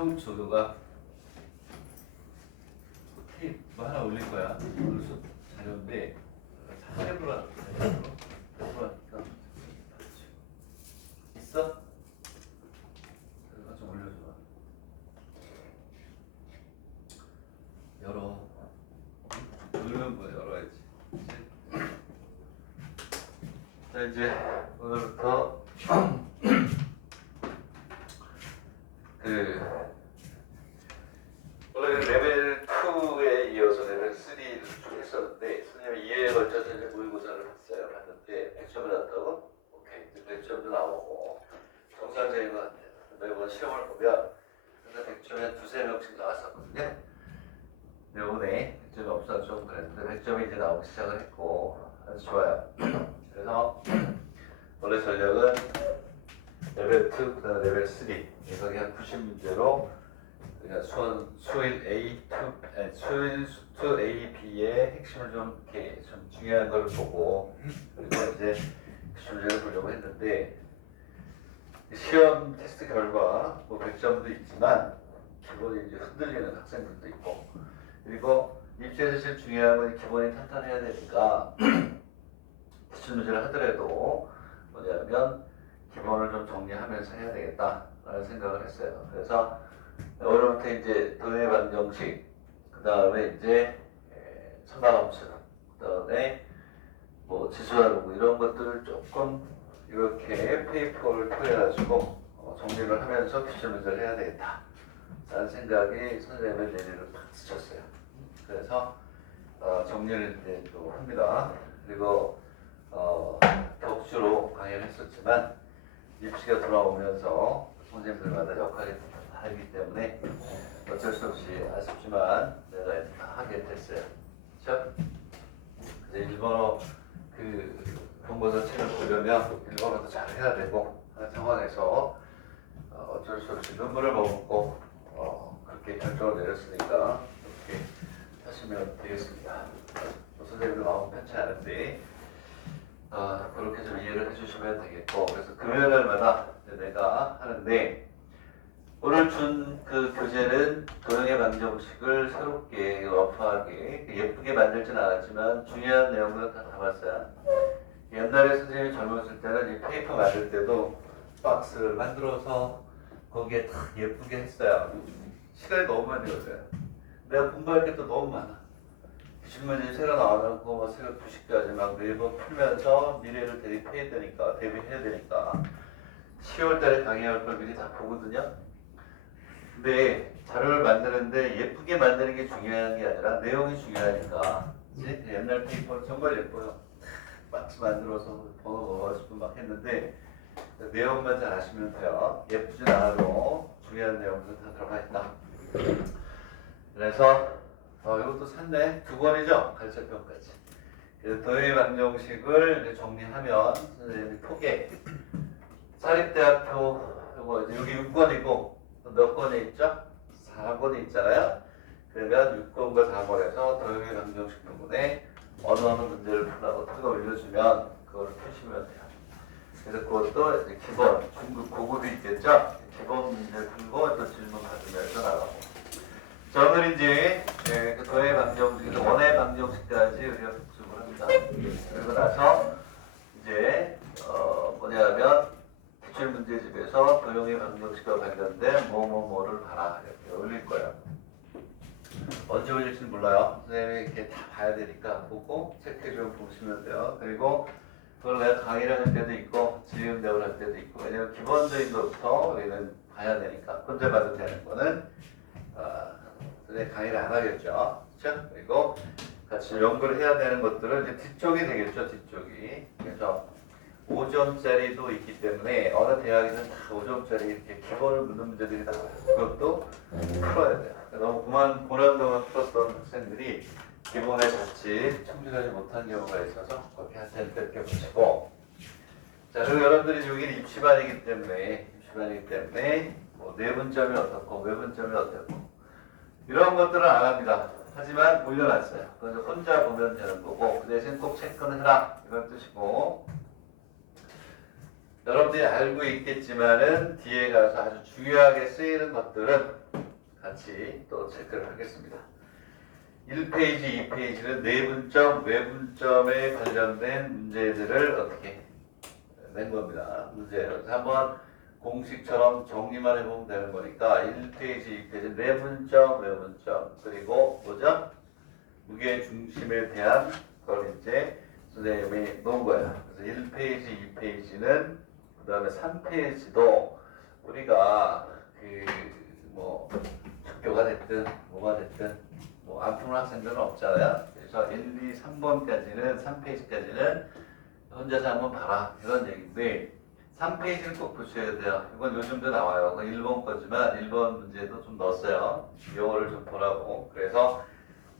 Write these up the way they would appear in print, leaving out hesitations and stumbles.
사무조교가 테이프 뭐 하나 올릴 거야. 그래서 자료인데 테이프로 있어? 이거 좀 올려줘봐. 열어. 누르는 거 열어야지. 자, 이제 오늘부터 원래 레벨 2에 이어서 레벨 3를 쭉 했었는데 선생님이 2회에 걸쳐서 이제 모의고사를 봤는데 100점이 났다고? 오케이, 이제 100점도 나오고 정상적인 것 같아요. 매번 시험을 보면 항상 100점이 한 두세 명씩 나왔었거든요. 요번에 100점이 없어서 좀 그랬는데 100점이 이제 나오기 시작을 했고 아주 좋아요. 그래서 원래 전략은 레벨 2, 그 다음에 레벨 3 이거 그냥 90문제로 그러니까 수일 A2, 수일 2A, B의 핵심을 좀 이렇게 좀 중요한 걸 보고 그리고 이제 핵심 문제를 보려고 했는데 시험 테스트 결과 뭐 100점도 있지만 기본이 이제 흔들리는 학생들도 있고 그리고 입시에서 제일 중요한 건 기본이 탄탄해야 되니까 기출 문제를 하더라도 뭐냐면 기본을 좀 정리하면서 해야 되겠다라는 생각을 했어요. 그래서 오늘부터 이제 도형의 방정식, 그 다음에 이제 천마함수, 그 다음에 뭐 지수하고 이런 것들을 조금 이렇게 페이퍼를 통해가지고 정리를 하면서 기출 문제를 해야 되겠다라는 생각이 선생님의 뇌리를 탁 스쳤어요. 그래서 정리를 이제 또 합니다. 그리고 격주로 강의를 했었지만 입시가 돌아오면서 선생님들마다 역할이 다르기 때문에 어쩔 수 없이 아쉽지만 내가 이렇게 다 하게 됐어요. 그렇죠? 그래서 일본어 본고사 책을 보려면 일본어도 잘 해야 되고 하는 상황에서 어쩔 수 없이 눈물을 머금고 그렇게 결정을 내렸으니까 그렇게 하시면 되겠습니다. 선생님들 마음 편치 않은데 그렇게 좀 이해를 해주시면 되겠고 그래서 금요일마다 내가 하는데 오늘 준 그 교재는 도형의 방정식을 새롭게 러프하게 예쁘게 만들진 않았지만 중요한 내용들은 다 담았어요. 옛날에 선생님이 젊었을 때는 이 페이퍼 만들 때도 박스를 만들어서 거기에 다 예쁘게 했어요. 시간이 너무 많이 걸려요. 내가 공부할 게 또 너무 많아. 질문이 새로 나와놓고 뭐 새벽 2시까지 막 매번 풀면서 미래를 대비해야 되니까 10월달에 강의할 걸 미리 다 보거든요. 근데 자료를 만드는데 예쁘게 만드는 게 중요한 게 아니라 내용이 중요하니까 그치? 옛날 페이퍼는 정말 예뻐요. 박스 만들어서 번호 넣어가지고 막 했는데 내용만 잘 아시면 돼요. 예쁘진 않아도 중요한 내용들 다 들어가 있다. 그래서 이것도 샀네. 2권이죠? 가르쳐평까지. 그래서 도형의 방정식을 정리하면 선생님이 포개 사립대학교 여기 6권이고 몇 권에 있죠? 4권에 있잖아요. 그러면 6권과 4권에서 도형의 방정식 부분에 어느 문제를 풀라고 탁 올려주면 그거를 푸시면 돼요. 그래서 그것도 이제 기본, 중급, 고급이 있겠죠? 기본 문제 풀고 또 질문 받으면서 나가고. 자, 오늘 이제 그 도형의 방정식에서 원의 방정식까지 우리가 복습을 합니다. 그리고 나서 이제 뭐냐면 기출문제집에서 도형의 방정식과 관련된 뭐를 봐라 이렇게 올릴 거예요. 언제 올릴지는 몰라요. 선생님이 이렇게 다 봐야 되니까 보고 체크해 좀 보시면 돼요. 그리고 그걸 내가 강의를 할 때도 있고 지금 대우를 할 때도 있고 왜냐면 기본적인 것부터 우리는 봐야 되니까 혼자 봐도 되는 거는 선생님 강의를 안 하겠죠. 그렇죠? 그리고 같이 연구를 해야 되는 것들은 이제 뒤쪽이 되겠죠. 뒤쪽이. 그래서 5점짜리도 있기 때문에 어느 대학에는 다 5점짜리 이렇게 기본을 묻는 문제들이 나와요. 그것도 풀어야 돼요. 너무 고난도만 풀었던 학생들이 기본에 같이 충실하지 못한 경우가 있어서 그렇게 한 텐트 보시고 자 그리고 여러분들이 여기는 입시반이기 때문에 뭐 내분점이 어떻고 외분점이 어떻고 이런 것들은 안 합니다. 하지만 올려놨어요. 그래서 혼자 보면 되는 거고 그 대신 꼭 체크는 해라 이런 뜻이고 여러분들이 알고 있겠지만은 뒤에 가서 아주 중요하게 쓰이는 것들은 같이 또 체크를 하겠습니다. 1페이지, 2페이지는 내분점, 외분점에 관련된 문제들을 어떻게 낸 겁니다. 문제예요. 한번 공식처럼 정리만 해보면 되는 거니까 1페이지, 2페이지 내분점, 외분점 그리고 뭐죠? 무게 중심에 대한 걸 이제 선생님이 놓은 거야. 그래서 1페이지, 2페이지는 그 다음에 3페이지도 우리가 뭐 학교가 됐든 뭐가 됐든 뭐 안 푸는 학생들은 없잖아요. 그래서 1, 2, 3번까지는 3페이지까지는 혼자서 한번 봐라 이런 얘기인데 3페이지를 꼭 보셔야 돼요. 이건 요즘도 나와요. 1번 거지만 1번 문제도 좀 넣었어요. 요거를 좀 보라고. 그래서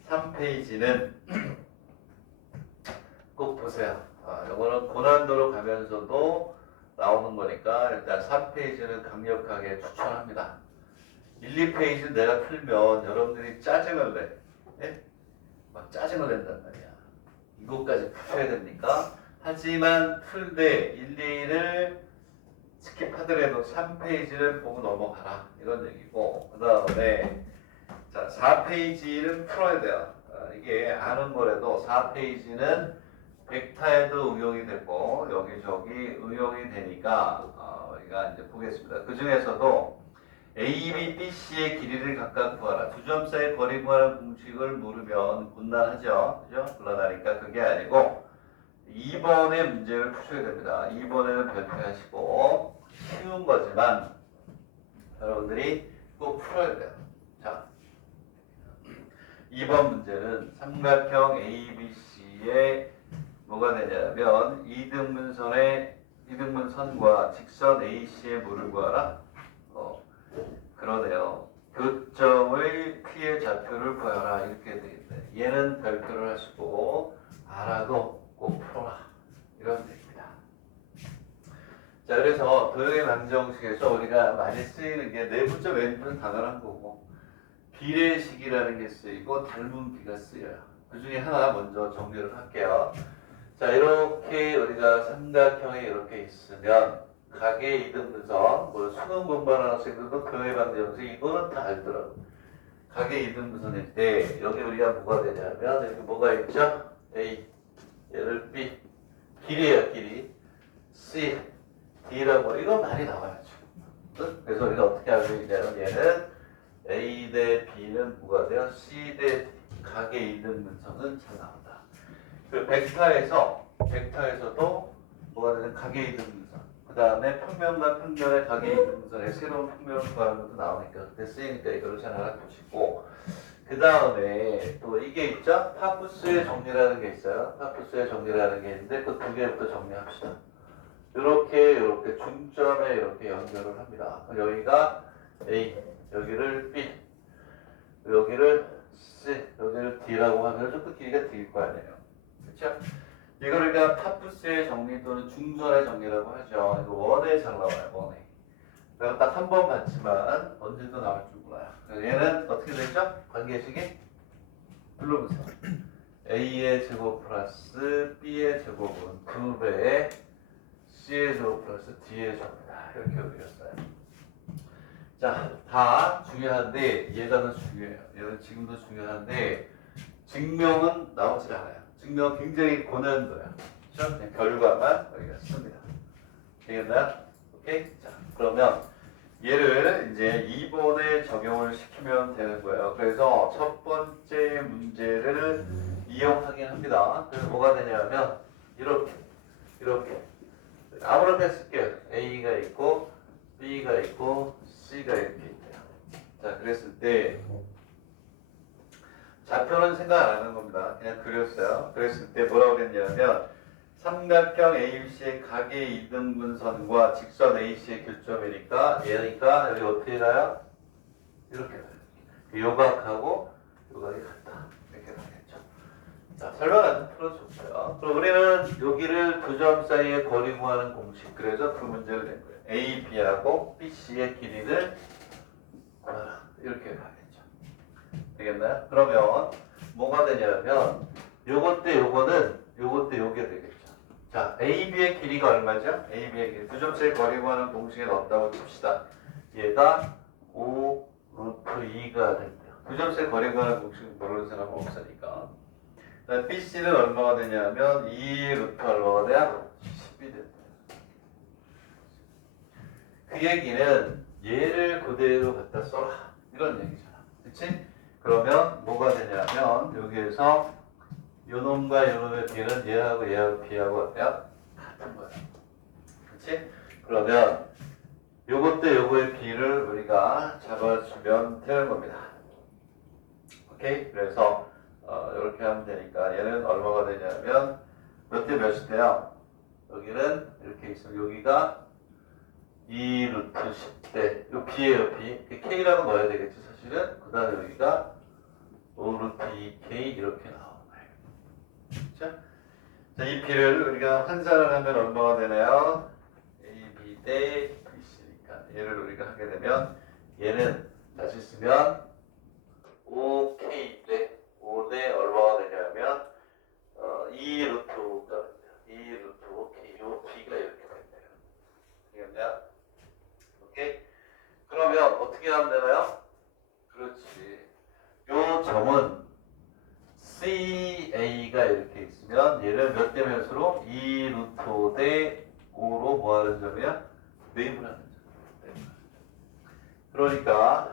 3페이지는 꼭 보세요. 이거는 고난도로 가면서도 나오는 거니까 일단 3페이지는 강력하게 추천합니다. 1, 2페이지는 내가 풀면 여러분들이 짜증을 내. 네? 막 짜증을 낸단 말이야. 이것까지 푸셔야 됩니까? 하지만 풀때 1, 2를 스킵하더라도 3페이지를 보고 넘어가라. 이런 얘기고 그 다음에 자 4페이지는 풀어야 돼요. 이게 아는 거라도 4페이지는 벡터에도 응용이 되고 여기저기 응용이 되니까 우리가 이제 보겠습니다. 그 중에서도 A, B, B, C의 길이를 각각 구하라. 두 점 사이의 거리 구하는 공식을 모르면 곤란하죠. 그죠? 곤란하니까 그게 아니고 2번의 문제를 푸셔야 됩니다. 2번에는 발표하시고 쉬운 거지만 여러분들이 꼭 풀어야 돼요. 자, 2번 문제는 삼각형 ABC의 뭐가 되냐면 이등분선과 직선 AC의 뭐를 구하라? 그러네요. 교점의 P의 좌표를 구하라 이렇게 되겠네. 얘는 별표를 하시고 알아도 꼭 풀어라 이런 얘기입니다. 자 그래서 도형의 방정식에서 우리가 많이 쓰이는 게 내분점 외분점 당연한 거고 비례식이라는 게 쓰이고 닮은 비가 쓰여요. 그 중에 하나 먼저 정리를 할게요. 자 이렇게 우리가 삼각형이 이렇게 있으면 각의 이등분선, 뭐 수능 공부하는 학생들도 도형의 방정식 이거는 다 알더라고. 각의 이등분선일 때 여기 우리가 뭐가 되냐면 여기 뭐가 있죠? A, 얘를 B, 길이에요 길이. C, D라고 이거 많이 나와요 지금. 그래서 우리가 어떻게 알고 있냐면 얘는 A 대 B는 뭐가 돼요? C 대 D. 각의 이등분선은 잘 나온다. 그리고 벡터에서도 뭐가 되는 각의 이등분선. 그 다음에 평면과 평면의 각의 이등분선의 새로운 평면을 구하는 것도 나오니까 그때 쓰이니까 이거를 잘 알아두시고 그 다음에 또 이게 있죠? 파푸스의 정리라는 게 있어요. 파푸스의 정리라는 게 있는데 그 두 개부터 정리합시다. 이렇게 중점에 이렇게 연결을 합니다. 여기가 A, 여기를 B, 여기를 C, 여기를 D라고 하면 또 길이가 D일 거 아니에요. 그렇죠? 이걸 우리가 파푸스의 정리 또는 중선의 정리라고 하죠. 이거 원에 잘 나와요. 원에. 내가 딱 한 번 봤지만 언제도 나올 줄 몰라요. 얘는 어떻게 되죠? 관계식이 눌러보세요. A의 제곱 플러스 B의 제곱은 2배의 C의 제곱 플러스 D의 제곱이다. 이렇게 그렸어요. 자, 다 중요한데 얘가 더 중요해요. 얘는 지금도 중요한데 증명은 나오질 않아요. 증명 굉장히 고난도야. 그렇죠? 그냥 결과만 우리가 씁니다. 되겠나요? 오케이? 자, 그러면 얘를 이제 2번에 적용을 시키면 되는 거예요. 그래서 첫 번째 문제를 이용하긴 합니다. 그래서 뭐가 되냐면 이렇게 아무렇게 쓸게요. A가 있고 B가 있고 C가 이렇게 있대요. 자, 그랬을 때 좌표는 생각 안 하는 겁니다. 그냥 그렸어요. 그랬을 때 뭐라고 그랬냐면 삼각형 ABC의 각의 이등분선과 직선 AC의 교점이니까 얘니까 여기 어떻게 가요? 이렇게 가요. 요각하고 요각이 같다. 이렇게 가겠죠. 자, 설명을 좀 풀어줬어요. 그럼 우리는 여기를 두 점 사이의 거리 구하는 공식. 그래서 그 문제를 낸 거예요. A, B하고 B, C의 길이를 구하라. 이렇게 가겠죠. 되겠나요? 그러면 뭐가 되냐면 요것 때 요거는 요것 때 요게 되겠죠. 자, AB의 길이가 얼마죠? AB의 길이 두 점짜리 거리 구하는 공식에 넣었다고 칩시다. 얘가 5 루트 2가 된대요. 두 점수의 거리관의 공식 모르는 사람은 없으니까. BC는 얼마가 되냐면 2 루트 얼마가 돼요? 10이 된대요. 그 얘기는 얘를 그대로 갖다 써라 이런 얘기잖아. 그치? 그러면 뭐가 되냐면 여기에서 요놈과 요놈의 비는 얘하고 얘하고 비하고 어때요? 같은 거야. 그치? 그러면 요것도 요거의 비를 우리가 잡아주면 되는 겁니다. 오케이? 그래서 이렇게 하면 되니까 얘는 얼마가 되냐면 몇 대 몇이 돼요? 여기는 이렇게 있으면 여기가 2 루트 10대 요 B예요 B K라고 넣어야 되겠지 사실은. 그 다음에 여기가 5 루트 2K 이렇게 나오는 거예요. 자, 이 B를 우리가 환산을 하면 얼마가 되나요? AB 대 BC니까 얘를 우리가 하게 되면 얘는 다시 쓰면 5K 대 5대 얼마가 되냐면 2 루트 5가 됩니다. 2 루트 5K 요 B가 이렇게 됩니다. 알겠냐? 오케이? 그러면 어떻게 하면 되나요? 그렇지. 요 점은 CA가 이렇게 있으면 얘를 몇 대 몇으로? 2 루트 5 대 5로 뭐 하는 점이야? 매입을 하는 점. 그러니까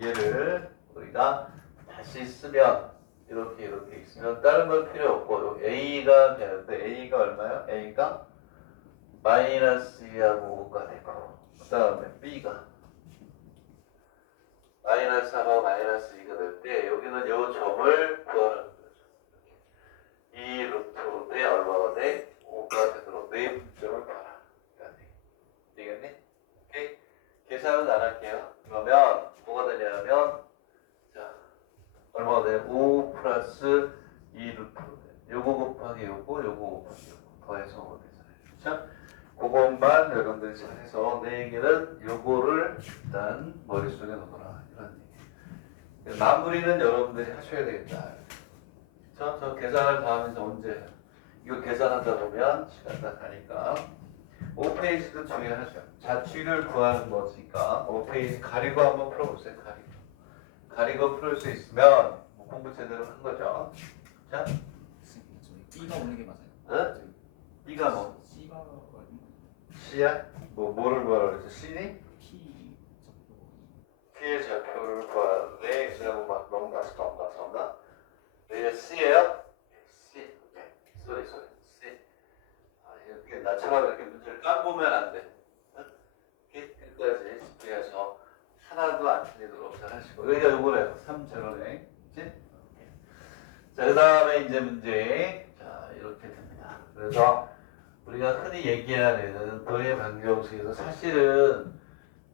얘를 우리가 다시 쓰면 이렇게 있으면 다른 건 필요 없고 A가 되는데 A가 얼마야? A가 마이너스 2하고 5가 되고 그 다음에 B가 마이너스 4하고 마이너스 2가 될 때 여기는 이 점을 구하는 거죠. 2 루트 대 얼마가 돼? 5가 되도록 네 분점을 봐라. 되겠니? 오케이? 계산은 안 할게요. 그러면 뭐가 되냐면 자 얼마가 돼? 5 플러스 2 루트 요거 곱하기 요거 곱하기 요거 더해서 5 되잖아요. 그렇죠? 그것만 여러분들이 잘해서 내 얘기는 요거를 일단 머릿속에 넣어라 이런 얘기. 마무리는 여러분들이 하셔야 되겠다. 저 계산을 다 하면서 언제 해요? 이거 계산하다 보면 시간 다 가니까 5페이지도 중요하죠. 자취를 구하는 거니까 5페이지 가리고 한번 풀어보세요. 가리고 풀을 수 있으면 뭐 공부 제대로 한 거죠. 자, B가 오는 게 맞아요. 응? B가 뭐? C가 C야? 뭐를 구하라고 그랬어? C니? P P의 좌표를 구하는데 그냥 막 넘어갔나? 이게 C예요? C. 오케이. 소리. C. 이렇게 나처럼 이렇게 문제를 까보면 안 돼. 이렇게 끝까지 집중해서 하나도 안 틀리도록 잘 하시고 여기가 요거래요. 3제로네. 그치? 자, 그 다음에 이제 문제. 자, 이렇게 됩니다. 그래서 우리가 흔히 얘기하는 도의 방정식에서 사실은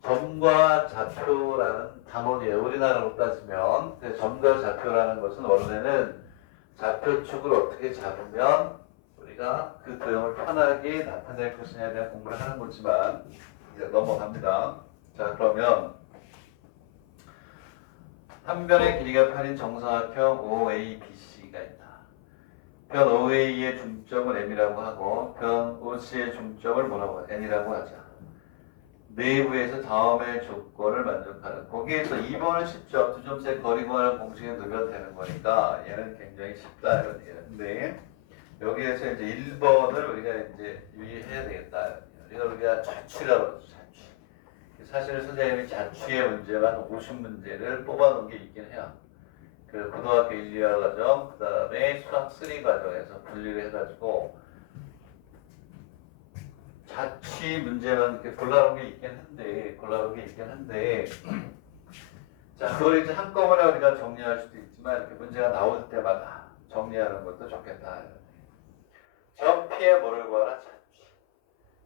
점과 좌표라는 단원이에요. 우리나라로 따지면 점과 좌표라는 것은 원래는 좌표축을 어떻게 잡으면 우리가 그 도형을 편하게 나타낼 것이냐에 대한 공부를 하는 거지만 이제 넘어갑니다. 자, 그러면 한 변의 길이가 8인 정사각형 OABC가 있다. 변 OA의 중점을 M이라고 하고 변 OC의 중점을 뭐라고 하죠? N이라고 하자. 내부에서 다음의 조건을 만족하는 거기에서 2번은 쉽죠. 두 점수의 거리 구하는 공식에 넣으면 되는 거니까 얘는 굉장히 쉽다 이런 얘기예요. 근데 여기에서 이제 1번을 우리가 이제 유의해야 되겠다. 우리가 자취라고 하죠. 자취. 사실 선생님이 자취의 문제만 50문제를 뽑아놓은 게 있긴 해요. 그 고등학교 1, 2화 과정, 그 다음에 수학 3 과정에서 분리를 해가지고 자취 문제만 이렇게 골라놓은 게 있긴 한데 자, 그걸 이제 한꺼번에 우리가 정리할 수도 있지만 이렇게 문제가 나올 때마다 정리하는 것도 좋겠다. 점 P의 뭐를 구하라? 자취.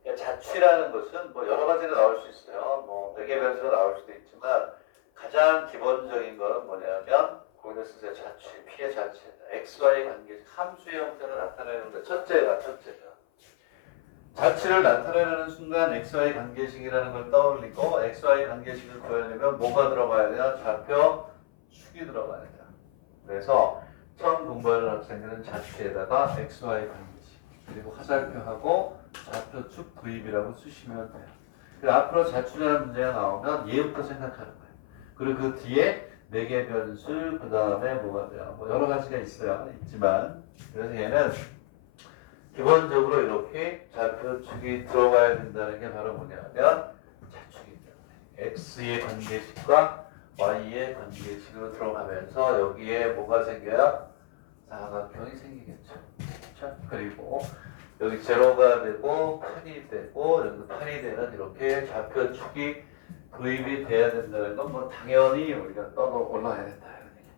그러니까 자취라는 것은 뭐 여러 가지가 나올 수 있어요. 뭐 4개 변수가 나올 수도 있지만 가장 기본적인 거는 뭐냐면 거기다 쓰세요. 자취, P의 자취다. XY 관계, 함수의 형태로 나타내는 거. 첫째가. 자취를 나타내는 순간 XY 관계식이라는 걸 떠올리고 XY 관계식을 구하려면 뭐가 들어가야 돼요? 좌표, 축이 들어가야 돼요. 그래서 처음 공부하는 학생들은 자취에다가 XY 관계식 그리고 화살표하고 좌표, 축, V이라고 쓰시면 돼요. 그리고 앞으로 자취라는 문제가 나오면 얘부터 생각하는 거예요. 그리고 그 뒤에 매개 변수 그 다음에 뭐가 돼요? 뭐 여러 가지가 있지만 그래서 얘는 기본적으로 이렇게 좌표축이 들어가야 된다는 게 바로 뭐냐면 좌축이기 때문에 x의 관계식과 y의 관계식으로 들어가면서 여기에 뭐가 생겨요? 사각형이 생기겠죠. 그렇죠? 그리고 여기 제로가 되고 8이 되고 여기 8이 되는 이렇게 좌표축이 도입이 돼야 된다는 건 뭐 당연히 우리가 떠도 올라가야 된다 이런 얘기.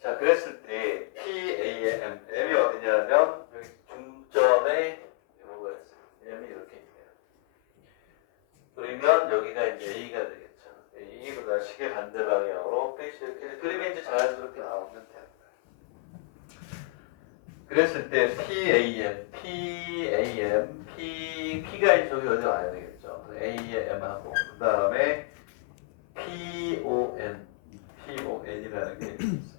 자, 그랬을 때 PAM, M이 어디냐면 여기 중점에 뭐가 있어요? M이 이렇게 있네요. 그러면 여기가 이제 A가 되겠죠. A, 그다음 시계 반대 방향으로 페이스 이렇게 그림이 이제 자연스럽게 나오면 됩니다. 그랬을 때 P가 이제 저기 어디 와야 되겠죠. A의 M하고 그 다음에 PON이라는 게 있어요.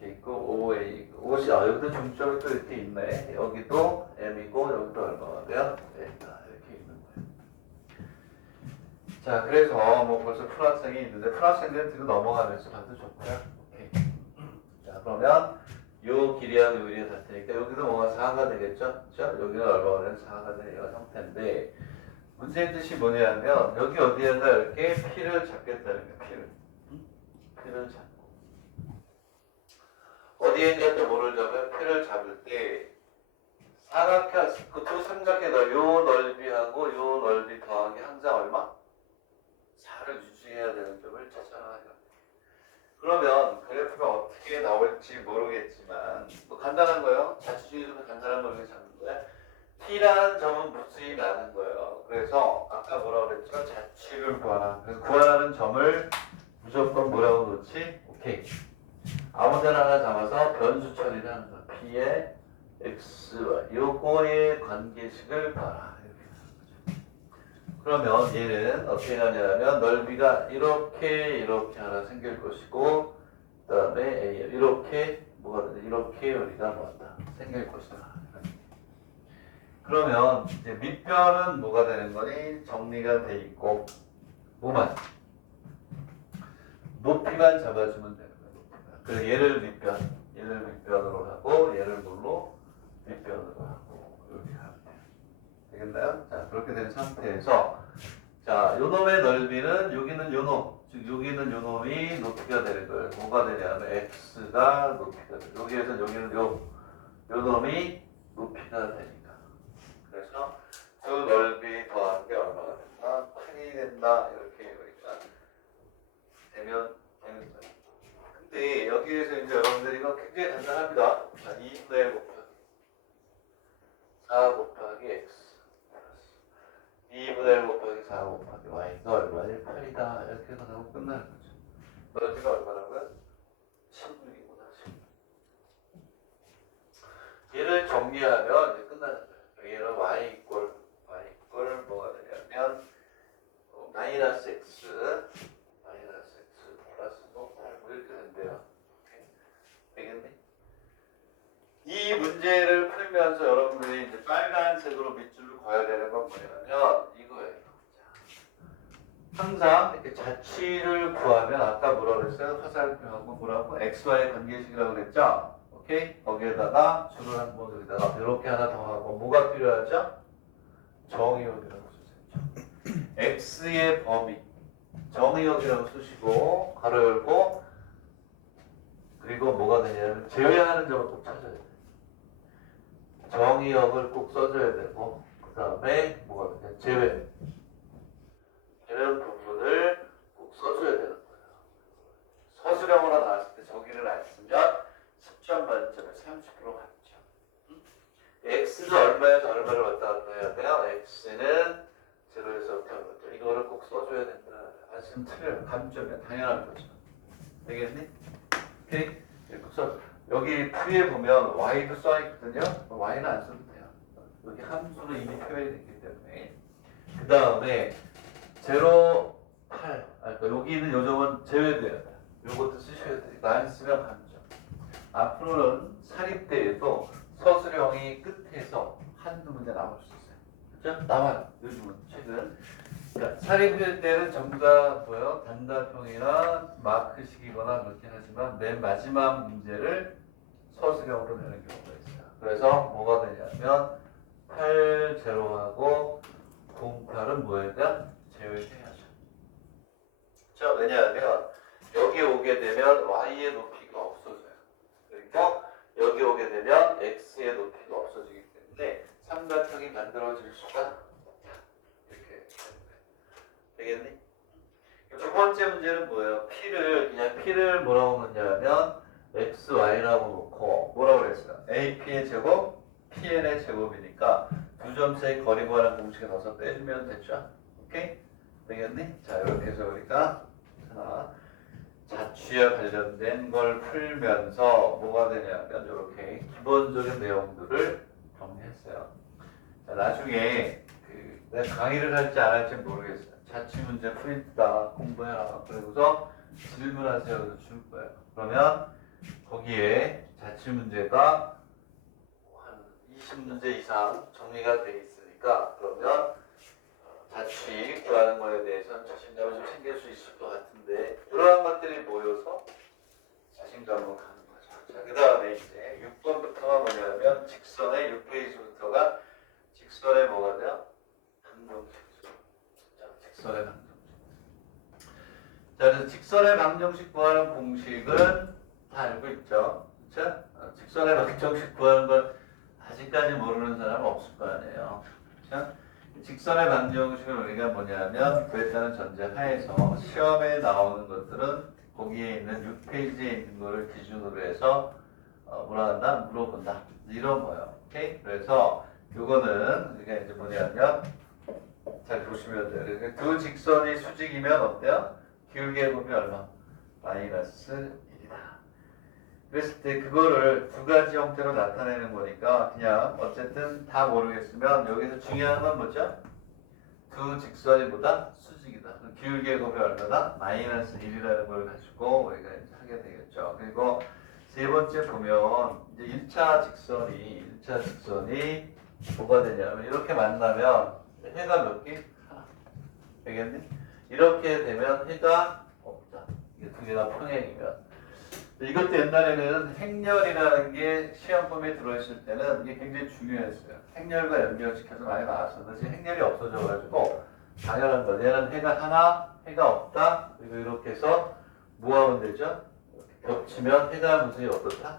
이렇게 있고 OA, 여기도 중점이 또 이렇게 있네. 여기도 M이고 여기도 얼마가 돼요? 이렇게 있는 거예요. 자, 그래서 뭐 벌써 플러스이 있는데 플러스는 뒤로 넘어가면서 봐도 좋고요. 오케이. 자, 그러면 요 길이하고 요 길이가 같으니까 여기도 뭐가 4가 되겠죠? 그렇죠? 여기는 얼마가 되는 4가 되는 형태인데 문제의 뜻이 뭐냐면 여기 어디에다 이렇게 P를 잡겠다는 거예요. P를 잡고 어디에 있냐 또 뭐를 잡으면 P를 잡을 때 사각형 그두 삼각형의 요 넓이하고 요 넓이 더하기 항상 얼마? 4를 유지해야 되는 점을 찾아야 해요. 그러면 그래프가 어떻게 나올지 모르겠지만 뭐 간단한 거예요. 자취 중에서도 간단한 걸 이렇게 잡는 거야. T라는 점은 무수히 많은 거예요. 그래서 아까 뭐라고 그랬죠? 자취를 구하라. 그래서 구하라는 점을 무조건 뭐라고 놓지? 오케이. 아무데나 하나 잡아서 변수 처리를 하는 거야. P의 X와 요거의 관계식을 봐라. 그러면 얘는 어떻게 하냐면 넓이가 이렇게 하나 생길 것이고 그 다음에 이렇게 뭐가 되지? 이렇게 여기가 뭐다 생길 것이다. 그러면 이제 밑변은 뭐가 되는 거니? 정리가 돼 있고 뭐만? 높이만 잡아주면 되는 거야. 높이만. 그래서 얘를 밑변으로 하고 얘를 뭘로? 밑변으로 하고 이렇게 하면 돼요. 되겠나요? 자, 그렇게 된 상태에서 자, 요놈의 넓이는 여기는 요놈, 즉 여기는 요놈이 높이가 되는 거예요. 뭐가 되냐면 x가 높이가 돼. 여기에서 여기는 요놈이 높이가 되니까. 그래서 그 넓이 더한 게 얼마가 된다? 8이 된다. 이렇게 그러니까 되면 되는 거예요. 근데 여기에서 이제 여러분들이 이거 굉장히 간단합니다. 자, 2분의 1 곱하기 4 곱하기 x 2분의 1 곱하기 4 곱하기 y가 얼마니? 8이다. 이렇게 해서 나오고 끝나는 거죠. 넓이가 얼마라고요? 16이구나. 16. 얘를 정리하면 이제 끝나는 거예요. 얘는 y 이꼴 뭐가 되냐면 마이너스 x 플러스 뭐 이렇게 된대요. 되겠네? 이 문제를 풀면서 여러분들이 이제 빨간색으로 밑줄을 그어야 되는 건 뭐냐면 이거예요. 항상 이렇게 자취를 구하면 아까 뭐라고 그랬어요? 화살표하고 뭐라고? XY의 관계식이라고 그랬죠? 오케이? 거기에다가 줄을 한번 여기다가 이렇게 하나 더 하고 뭐가 필요하죠? 정의역이라고 쓰세요. X의 범위 정의역이라고 쓰시고 가로 열고 그리고 뭐가 되냐면 제외하는 점을 꼭 찾아야 돼요. 정의역을 꼭 써줘야 되고 그 다음에 뭐가 되냐 제외 이런 부분을 꼭 써줘야 되는 거예요. 서술형으로 나왔을 때 저기를 안 쓰면 10점 만점에 30% 감점. x는 얼마에서 얼마를 왔다 갔다 해야 돼요? x는 0에서 100. 이거를 꼭 써줘야 된다. 안 쓰면 틀려요. 감점이야. 당연한 거죠. 되겠니? 오케이? 그래서 여기 풀이에 보면 y도 써있거든요. y는 안 써도 돼요. 여기 함수는 이미 표현이 됐기 때문에. 그 다음에 0, 8. 그러니까 여기 있는 요점은 제외돼야 돼요. 요것도 쓰셔야 돼요. 이거 안 쓰면 감점. 앞으로는 사립 때에도 서술형이 끝에서 한두 문제 나올 수 있어요. 그죠? 나와요. 요즘은 최근 그러니까 사립일 때는 전부 다 뭐요? 단답형이나 마크식이거나 그렇게 하지만 맨 마지막 문제를 서술형으로 내는 경우가 있어요. 그래서 뭐가 되냐면 80하고 08은 뭐예요? 제외해야죠. 자, 왜냐하면 여기 오게 되면 y의 높이가 없어져요. 그리고 여기 오게 되면 x의 높이가 없어지기 때문에 삼각형이 만들어질 수가 없다. 이렇게 되겠니? 두 번째 문제는 뭐예요? P를 뭐라고 넣냐면 x, y라고 놓고 뭐라고 그랬어요? AP의 제곱, PN의 제곱이니까 두 점 사이 거리 구하는 공식에 넣어서 빼주면 됐죠? 오케이? 되겠니? 자, 이렇게 해서 우리가 자취와 관련된 걸 풀면서 뭐가 되냐면 이렇게 기본적인 내용들을 정리했어요. 자, 나중에 내가 강의를 할지 안 할지 모르겠어요. 자취 문제 프린트다 공부해라. 그리고서 질문하세요. 그래서 줄 거예요. 그러면 거기에 자취 문제가 한 20문제 이상 정리가 돼 있으니까 그러면 자취 구하는 거에 대해서는 자신감을 좀 챙길 수 있을 것 같은데 이러한 것들이 모여서 자신감으로 가는 거죠. 자, 그 다음에 이제 6번부터가 뭐냐면 직선의 6페이지부터가 직선의 뭐가 돼요? 방정식이죠. 자, 직선의 방정식. 자, 그래서 직선의 방정식 구하는 공식은 다 알고 있죠. 그렇죠? 직선의 방정식 구하는 걸 아직까지 모르는 사람은 없을 거 아니에요. 그렇죠? 직선의 방정식은 우리가 뭐냐면 구했다는 전제 하에서 시험에 나오는 것들은 거기에 있는 6페이지에 있는 거를 기준으로 해서 뭐라 한다? 물어본다. 이런 거예요. 오케이? 그래서 요거는 우리가 이제 뭐냐면 잘 보시면 돼요. 그래서 두 직선이 수직이면 어때요? 기울기의 곱이 얼마? 마이너스 1이다. 그랬을 때 그거를 두 가지 형태로 나타내는 거니까 그냥 어쨌든 다 모르겠으면 여기서 중요한 건 뭐죠? 두 직선이 보다 수직이다. 기울기의 곱이 얼마다? 마이너스 1이라는 걸 가지고 우리가 이제 하게 되겠죠. 그리고 세 번째 보면 이제 1차 직선이 뭐가 되냐면 이렇게 만나면 해가 몇 개? 하나. 되겠니? 이렇게 되면 해가 없다. 이게 두 개가 평행이면. 이것도 옛날에는 행렬이라는 게 시험범위에 들어있을 때는 이게 굉장히 중요했어요. 행렬과 연결시켜서 많이 나왔었는데 지금 행렬이 없어져가지고 당연한 거. 얘는 해가 하나, 해가 없다. 그리고 이렇게 해서 뭐 하면 되죠? 겹치면 해가 무수히 어떻다?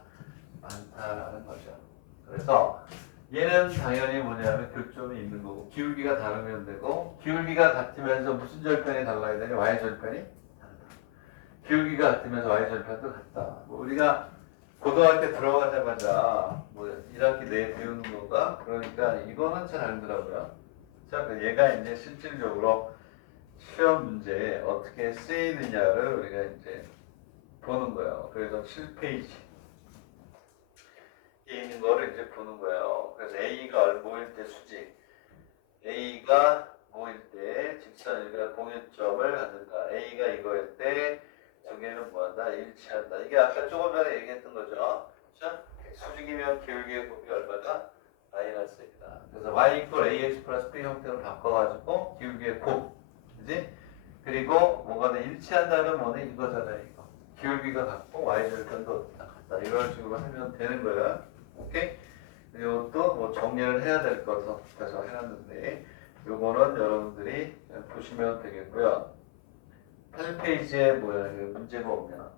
많다라는 거죠. 그래서 얘는 당연히 뭐냐면 교점이 있는 거고 기울기가 다르면 되고 기울기가 같으면서 무슨 절편이 달라야 되냐? y절편이 다르다. 기울기가 같으면서 y절편도 같다. 뭐 우리가 고등학교 들어가자마자 뭐 1학기 내에 배우는 건가? 그러니까 이거는 잘 알더라고요. 자, 얘가 이제 실질적으로 시험 문제에 어떻게 쓰이느냐를 우리가 이제 보는 거예요. 그래서 7페이지 있는 거를 이제 보는 거예요. 그래서 A가 모일 때 수직, A가 모일 때 직선일과 공유점을 갖는다. A가 이거일 때 두 개는 뭐한다? 일치한다. 이게 아까 조금 전에 얘기했던 거죠. 그렇죠? 수직이면 기울기의 곱이 얼마다? 마이너스 1이다. 그래서 y 이퀄 ax 플러스 b 형태로 바꿔가지고 기울기의 곱, 그지? 그리고 뭐가 일치한다는 뭐는 이거잖아요. 이거. 기울기가 같고 y절편도 같다. 이런 식으로 하면 되는 거예요. 오케이? 이것도 뭐 정리를 해야 될 것도 그래서 해놨는데 요거는 여러분들이 보시면 되겠고요. 8페이지에 뭐야 문제가 오면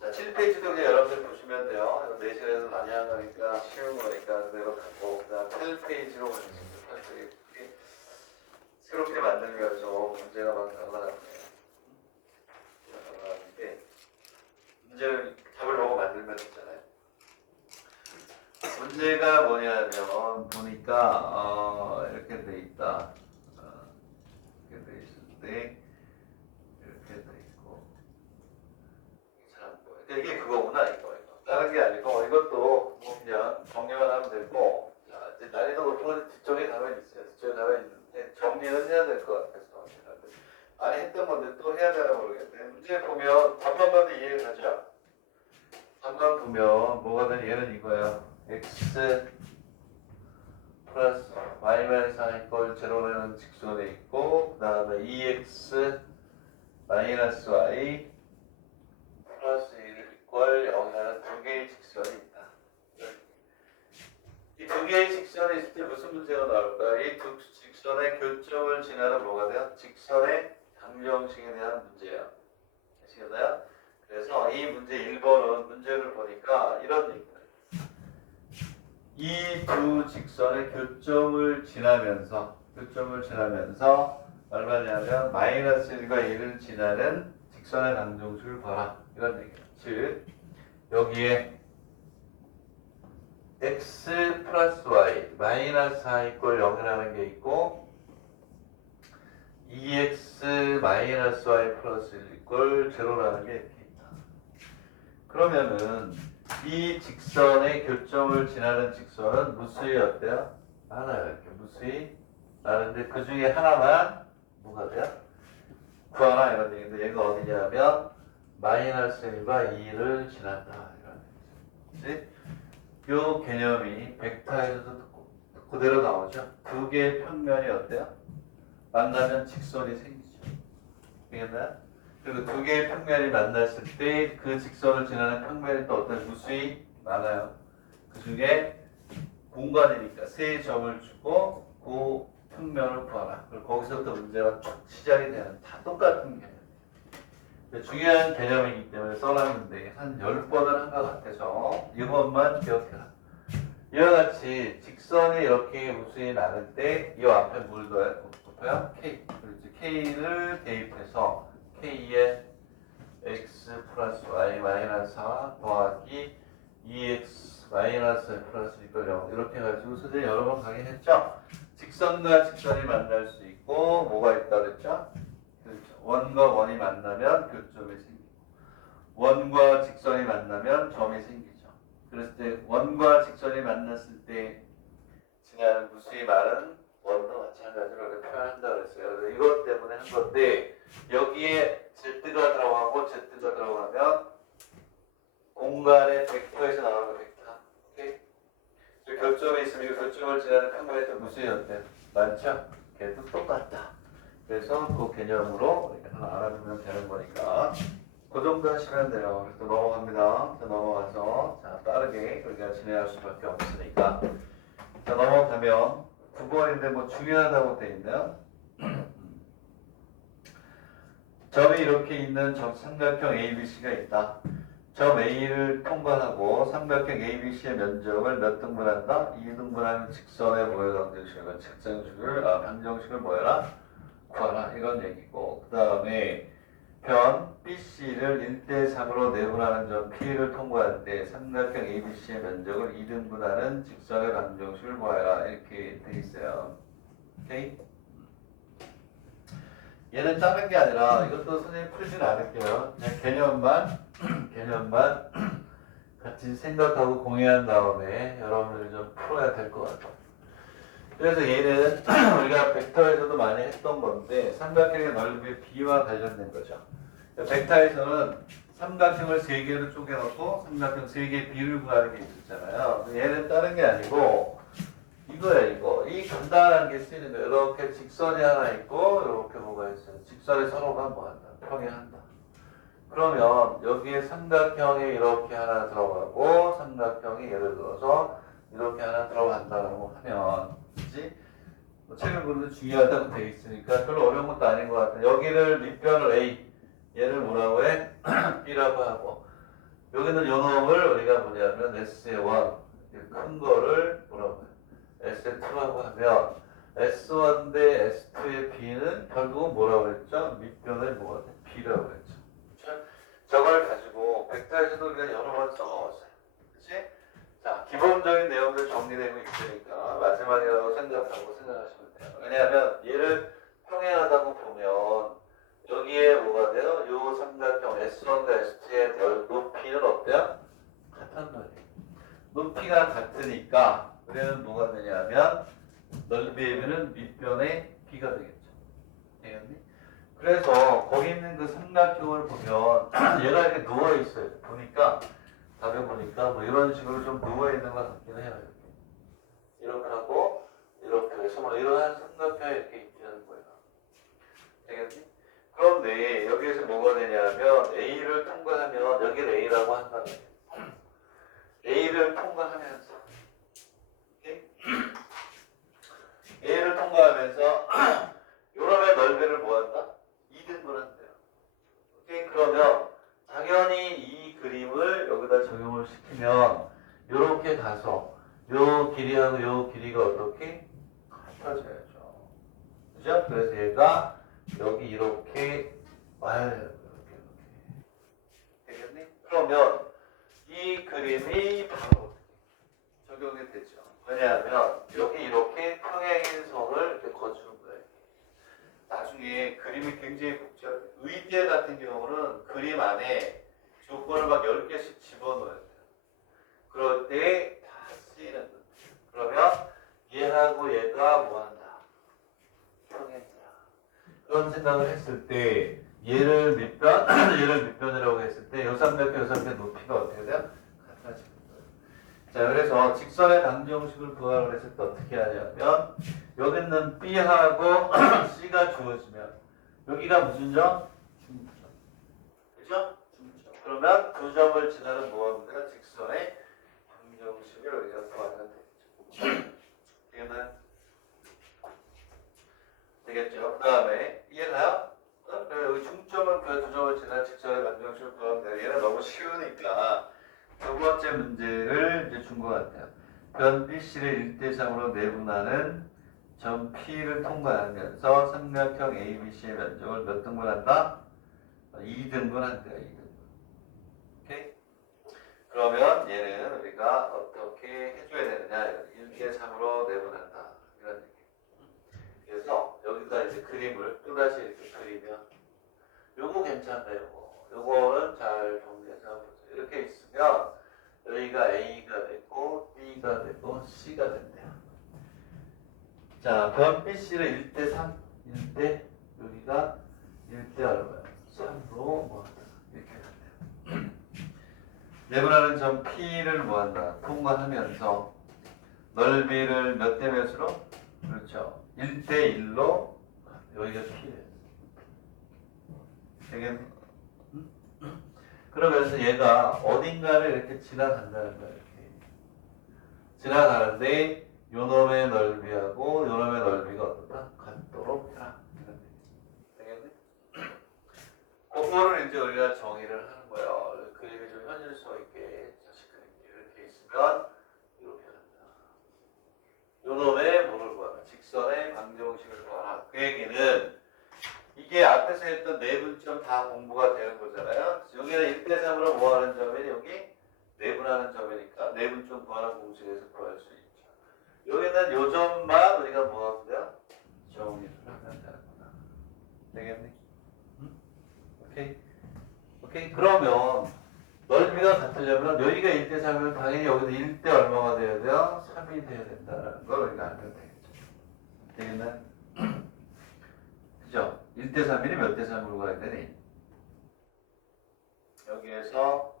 자 7페이지도 그냥 여러분들 보시면 돼요. 내신에서 많이 하는 거니까 쉬운 거니까 그대로 갖고 그다음 8페이지로 가겠습니다. 8페이지 새롭게 만들면서 문제가 막 나와나는데 문제를 잡으려고 만들면 있잖아요. 문제가 뭐냐면 보니까 이렇게 돼 있다. 이렇게 돼 있을 때 이렇게 돼 있고 잘 안 보여. 그러니까 이게 그거구나 이거. 다른 게 아니고 이것도 뭐 그냥 정리만 하면 되고 자 이제 난이도 높은 건 뒤쪽에 답은 있어요. 뒤쪽에 답은 있는데 정리는 해야 될 것 같아서 아니 했던 건데 또 해야 되나 모르겠네. 문제 보면 답만 봐도 이해가 가죠. 답만 보면 뭐가 된 얘는 이거야. x 2x 마이너스 y 플러스 1 이퀄 0이라는 두 개의 직선이 있다. 이 두 개의 직선이 있을 때 무슨 문제가 나올까? 이 두 직선의 교점을 지나는 뭐가 돼요? 직선의 방정식에 대한 문제예요. 아시겠나요? 그래서 이 문제 1번은 문제를 보니까 이런 얘기예요. 이 두 직선의 교점을 지나면서 얼마냐면 마이너스 1과 1을 지나는 직선의 방정식을 봐라. 이런 얘기예요. 즉 여기에 x 플러스 y 마이너스 4 이꼴 0이라는 게 있고 2x 마이너스 y 플러스 1 이꼴 0라는 게 이렇게 있다. 그러면은 이 직선의 교점을 지나는 직선은 무수히 어때요? 하나요. 이렇게 무수히 나는데 그 중에 하나만 뭐가 돼요? 구하라 이런 얘기인데 얘가 어디냐면 마이너스 1과 2를 지난다 이런 얘기죠. 요 개념이 벡터에서도 그대로 나오죠. 두 개의 평면이 어때요? 만나면 직선이 생기죠. 되겠나요? 그리고 두 개의 평면이 만났을 때 그 직선을 지나는 평면이 또 어떤 무수히 많아요. 그 중에 공간이니까 세 점을 주고 그 평면을 구하라. 그리고 거기서부터 문제가 쭉 시작이 되는 다 똑같은 개념. 중요한 개념이기 때문에 써놨는데 한 10번을 한 것 같아서 이것만 기억해라. 이와 같이 직선이 이렇게 무수히 나는 때 이 앞에 뭘 곱해요? K. 그렇지. K를 대입해서 K에 x 플러스 y 마이너스 4 더하기 2x 마이너스 플러스 0 이렇게 해가지고 선생님 여러 번 강의했죠? 직선과 직선이 만날 수 있고 뭐가 있다 그랬죠? 그렇죠. 원과 원이 만나면 교점이 생기고 원과 직선이 만나면 점이 생기죠. 그랬을 때 원과 직선이 만났을 때 지나는 무수히 많은 원도 마찬가지로 이렇게 표현한다 그랬어요. 그래서 이것 때문에 한 건데 여기에 Z가 들어가고 Z가 들어가면 공간의 벡터에서 나오는 벡터. 오케이? 교점이 있으면 이 교점을 지나는 평면이 또 무수히 어때? 많죠? 걔도 똑같다. 그래서 그 개념으로 우리가 하나 알아두면 되는 거니까 그 정도 하시면 돼요. 그래서 넘어갑니다. 자, 넘어가서 자 빠르게 우리가 진행할 수밖에 없으니까 자 넘어가면 9번인데 뭐 중요하다고 돼 있나요? 점이 이렇게 있는 삼각형 ABC가 있다. 점 A를 통과하고 삼각형 ABC의 면적을 몇 등분한다? 2등분하는 직선의 모여 방정식을 방정식을 뭐해라? 구하라. 이건 얘기고 그 다음에 편 BC를 1대3으로 내분하는 점 P를 통과할 때 삼각형 ABC의 면적을 2등분하는 직선의 방정식을 구하라. 이렇게 돼 있어요. 오케이? 얘는 다른 게 아니라 이것도 선생님 풀진 않을게요. 그냥 개념만 같이 생각하고 공유한 다음에 여러분들이 좀 풀어야 될 것 같아요. 그래서 얘는 우리가 벡터에서도 많이 했던 건데 삼각형의 넓이 B와 관련된 거죠. 벡터에서는 삼각형을 3개로 쪼개놓고 삼각형 3개의 B를 구하는 게 있었잖아요. 얘는 다른 게 아니고 이거야 이거. 이 간단한 게 쓰이는 거예요. 이렇게 직선이 하나 있고 이렇게 뭐가 있어요. 직선이 서로가 뭐 한다? 평행한다. 그러면 여기에 삼각형이 이렇게 하나 들어가고 삼각형이 예를 들어서 이렇게 하나 들어간다고 하면 그치? 뭐 책을 보는데 중요하다고 돼 있으니까 별로 어려운 것도 아닌 것 같아요. 여기를 밑변을 A 얘를 뭐라고 해? B라고 하고 여기는 요 놈을 우리가 뭐냐면 S1 큰 거를 뭐라고 해? S2라고 하면 S1 대 S2의 B는 결국은 뭐라고 했죠? 밑변의 뭐가 돼? B라고 했죠. 그렇죠? 저걸 가지고 벡터에서도 우리가 여러 번 써먹었어요. 그치? 자, 기본적인 내용들 정리되고 있으니까 마지막이라고 생각하시면 돼요. 왜냐하면 얘를 평행하다고 보면 여기에 뭐가 돼요? 요 삼각형 S1과 S2의 높이는 어때요? 같단 말이에요. 높이가 같으니까 우리는 뭐가 되냐면 넓이의 B는 밑변의 B가 되겠죠. 되겠니? 그래서 거기 있는 그 삼각형을 보면 얘가 이렇게 누워 있어요. 보니까 답에 보니까 뭐 이런 식으로 좀 누워 있는 것 같긴 해요. 이렇게 하고 이렇게 해서 뭐 이러한 삼각형이 이렇게 있는 거예요. 되겠니? 그런데 여기에서 뭐가 되냐면 A를 통과하면 여기를 A라고 한다는 거예요. A를 통과하면서 오케이? A를 통과하면서 요놈의 넓이를 뭐한다? 2등분 한대요. 오케이? 그러면 당연히 이 그림을 여기다 적용을 시키면 요렇게 가서 요 길이하고 요 길이가 어떻게? 같아져야죠. 그죠? 그래서 얘가 여기 이렇게 와야 돼요. 이렇게. 되겠니? 그러면 이 그림이 바로 적용이 되죠. 왜냐하면 여기 이렇게 평행인선을 이렇게 거주는 거예요. 나중에 그림이 굉장히 복잡해요. 의대 같은 경우는 그림 안에 조건을 막 10개씩 집어넣어야 돼요. 그럴 때 다 쓰이는 거예요. 그러면 얘하고 얘가 뭐한다? 평행이야. 그런 생각을 했을 때 얘를 밑변, 얘를 밑변이라고 했을 때 요삼각형 높이가 어떻게 돼요? 같아지는 거예요. 자, 그래서 직선의 방정식을 구하라고 했을 때 어떻게 하냐면 여기 있는 B하고 C가 주어지면 여기가 무슨 점? 중점. 그죠? 중점. 그러면 두 점을 지나는 뭐합니까? 직선의 방정식을 우리가 구하면 되겠죠. 되겠나요? 되겠죠? 그 다음에 이해가요? 여기 중점은 그 두 점을 지난 직선의 방정식을 구하면 돼요. 얘는 너무 쉬우니까 두 번째 문제를 이제 준 것 같아요. 변 BC를 1대3으로 내분하는 점 P를 통과하면서 삼각형 ABC의 면적을 몇 등분한다? 2등분 한대요. 2등분. 오케이? 그러면 얘는 우리가 어떻게 해줘야 되느냐? 1대3으로 내분한다. 이런 얘기. 그래서 여기다 이제 그림을 또다시 이렇게 그리면 요거 괜찮다. 요거는 잘 정리해서 한번 보죠. 이렇게 있으면 여기가 A가 되고 B가 되고 C가 된대요. 자, 변 BC를 1대3, 1대 여기가 1대 얼마야? 3로 뭐한다? 이렇게 간대요. 내분하는 점 P를 뭐한다? 통과하면서 넓이를 몇 대 몇으로? 그렇죠. 1대 1로 여기가 P예요. 되겠니? 그러면서 얘가 어딘가를 이렇게 지나간다는 거야. 이렇게 지나가는데 요놈의 넓이하고 요놈의 넓이가 어떻다? 같도록 해라. 되겠니? 그거를 이제 우리가 정의를 하는 거예요. 그림이 좀 현실성 있게 자식 그림이 이렇게 있으면 이렇게 간다. 요놈의 뭐를 구하라? 직선의 방정식을 구하라. 그 얘기는 이게 앞에서 했던 내분점 다 공부가 되는 거잖아요. 여기는 1대3으로 뭐하는 점이 여기 내분하는 점이니까 내분점 구하는 공식에서 구할 수 있죠. 여기는 요 점만 우리가 뭐하면 돼요? 정의를 하면 되는 거다. 되겠니? 응? 오케이? 오케이? 그러면 넓이가 같으려면 여기가 1대3이면 당연히 여기도 1대 얼마가 돼야 돼요? 3이 돼야 된다는 걸 우리가 알면 되겠죠. 되겠나요? 그죠? 1대3이니 몇 대3으로 가야 되니? 여기에서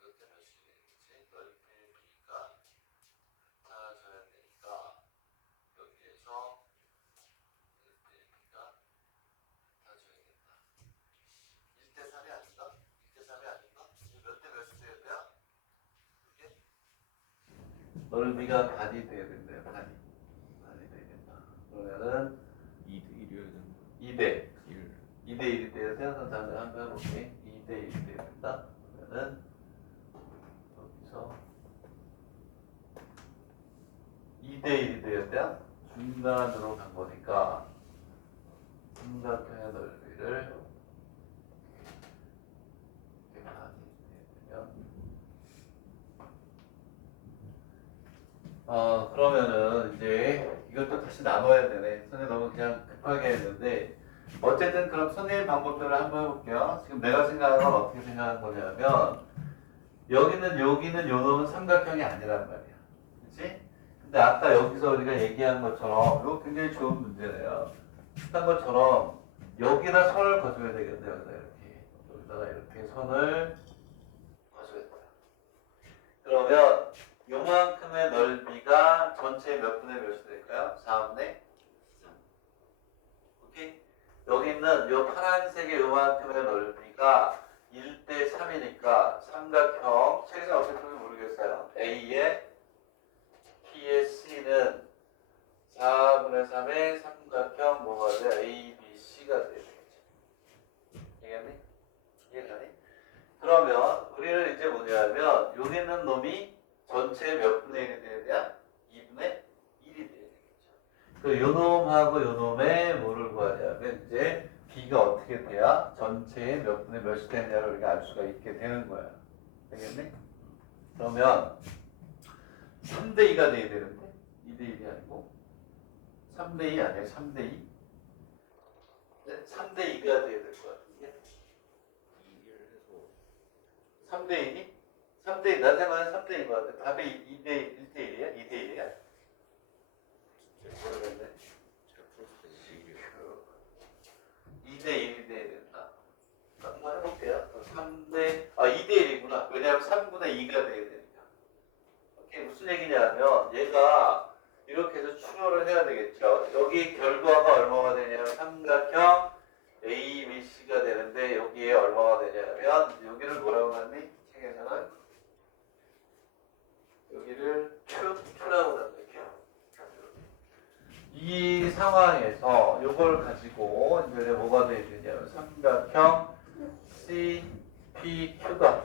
이렇게 몇 시겠지? 넓이 B가 같아져야 되니까 여기에서 1대 B가 같아져야겠다. 1대3이 아닌가? 1대3이 아닌가? 몇 대 몇이 돼야 돼요? 이게? 넓이가 반이 돼야 된대요. 반이 되겠다. 그러면은 2대1이어야 되는 2대 1. 2대 1이 돼야 돼요. 그럼 다음에 한번 해볼게. 2대 1이 돼야 된다. 그러면은 여기서 2대 1이 돼야 돼요. 중간으로 간 거니까 삼각형의 넓이를 이렇게 반이 되면 그러면은 이제 이것도 다시 나눠야 되네. 선생님 너무 그냥 급하게 했는데 어쨌든 그럼 선생님 방법대로 한번 해볼게요. 지금 내가 생각한 건 어떻게 생각한 거냐면 여기는 요 놈은 삼각형이 아니란 말이야. 그치? 근데 아까 여기서 우리가 얘기한 것처럼 이거 굉장히 좋은 문제네요. 한 것처럼 여기다 선을 거줘야 되겠네요. 여기다가 이렇게 선을 거줘야 돼요. 그러면 요만큼의 넓이가 전체의 몇 분의 몇이 될까요? 4분의 3. 오케이? 여기 있는 요 파란색의 요만큼의 넓이가 1대 3이니까 삼각형 책에서 어떻게 풀는지 모르겠어요. A의 P의 C는 4분의 3의 삼각형 뭐가 돼? A, B, C가 되겠죠. 이해했니? 이해가니? 그러면 우리는 이제 뭐냐면 여기 있는 놈이 전체의 몇 분의 1이 돼야 돼요? 2분의 1이 돼야 되겠죠. 그 요 놈하고 요 놈의 뭐를 구하냐면 이제 B가 어떻게 돼야 전체의 몇 분의 몇이 되느냐를 우리가 알 수가 있게 되는 거야. 되겠니? 그러면 3대 2가 돼야 되는데 2대 1이 아니고 3대 2 아니에요? 3대 2? 네? 3대 2가 돼야 될 것 같은데 3대 2니? 3대 2, 나 생각엔 3대 2인 것 같아. 답이 2대 1대 1이야? 2대 1이야? 모르겠네. 2대 1이 돼야 된다. 한번 해볼게요. 2대 1이구나. 왜냐하면 3분의 2가 돼야 되니까. 이게 무슨 얘기냐면 얘가 이렇게 해서 추론을 해야 되겠죠. 여기 결과가 얼마가 되냐면 삼각형 A, B, C가 되는데 여기에 얼마가 되냐면 여기를 뭐라고 하니? 책에서는 여기를 Q라고 합니다. 이 상황에서 이걸 가지고 이제 뭐가 돼야 되냐면 삼각형 CPQ가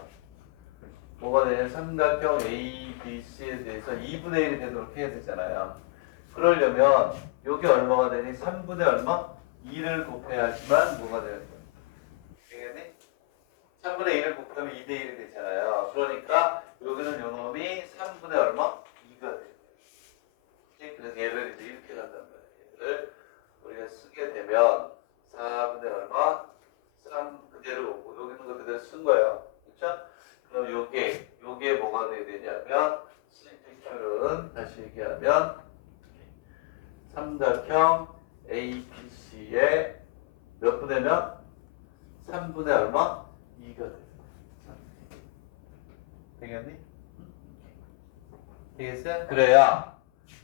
뭐가 되냐면 삼각형 A, B, C에 대해서 2분의 1이 되도록 해야 되잖아요. 그러려면 여기 얼마가 되니? 3분의 얼마? 2를 곱해야지만 뭐가 되는 거예요? 되겠니? 3분의 1을 곱하면 2대 1이 되잖아요. 그러니까 여기는 요 놈이 3분의 얼마? 2가 돼요. 그래서 얘를 이제 이렇게 간단 말이에요. 얘를 우리가 쓰게 되면 4분의 얼마? 3 그대로 오고 여기 있는 거 그대로 쓴 거예요. 그렇죠? 그럼 요게 뭐가 돼야 되냐면 CPQ는 다시 얘기하면 삼각형 APC의 몇 분의 몇? 3분의 얼마? 2가 돼요. 되겠니? 되겠어요? 그래야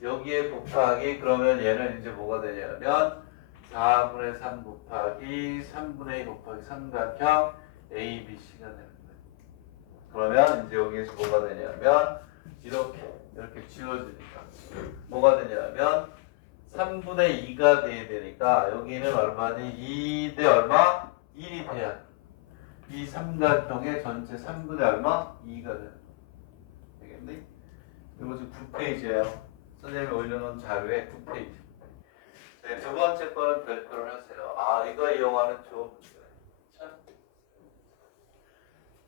여기에 곱하기 그러면 얘는 이제 뭐가 되냐면 4분의 3 곱하기 3분의 2 곱하기 삼각형 ABC가 되는 거예요. 그러면 이제 여기에서 뭐가 되냐면 이렇게 지워지니까 뭐가 되냐면 3분의 2가 돼야 되니까 여기는 얼마니? 2대 얼마? 1이 돼야 이 삼각형의 전체 3분의 얼마? 2가 되는 거예요. 되겠니? 이거 지금 9페이지예요. 선생님이 올려놓은 자료에 9페이지. 네, 두 번째 거는 별표를 하세요. 아, 이거 이용하는 좋은 문제예요.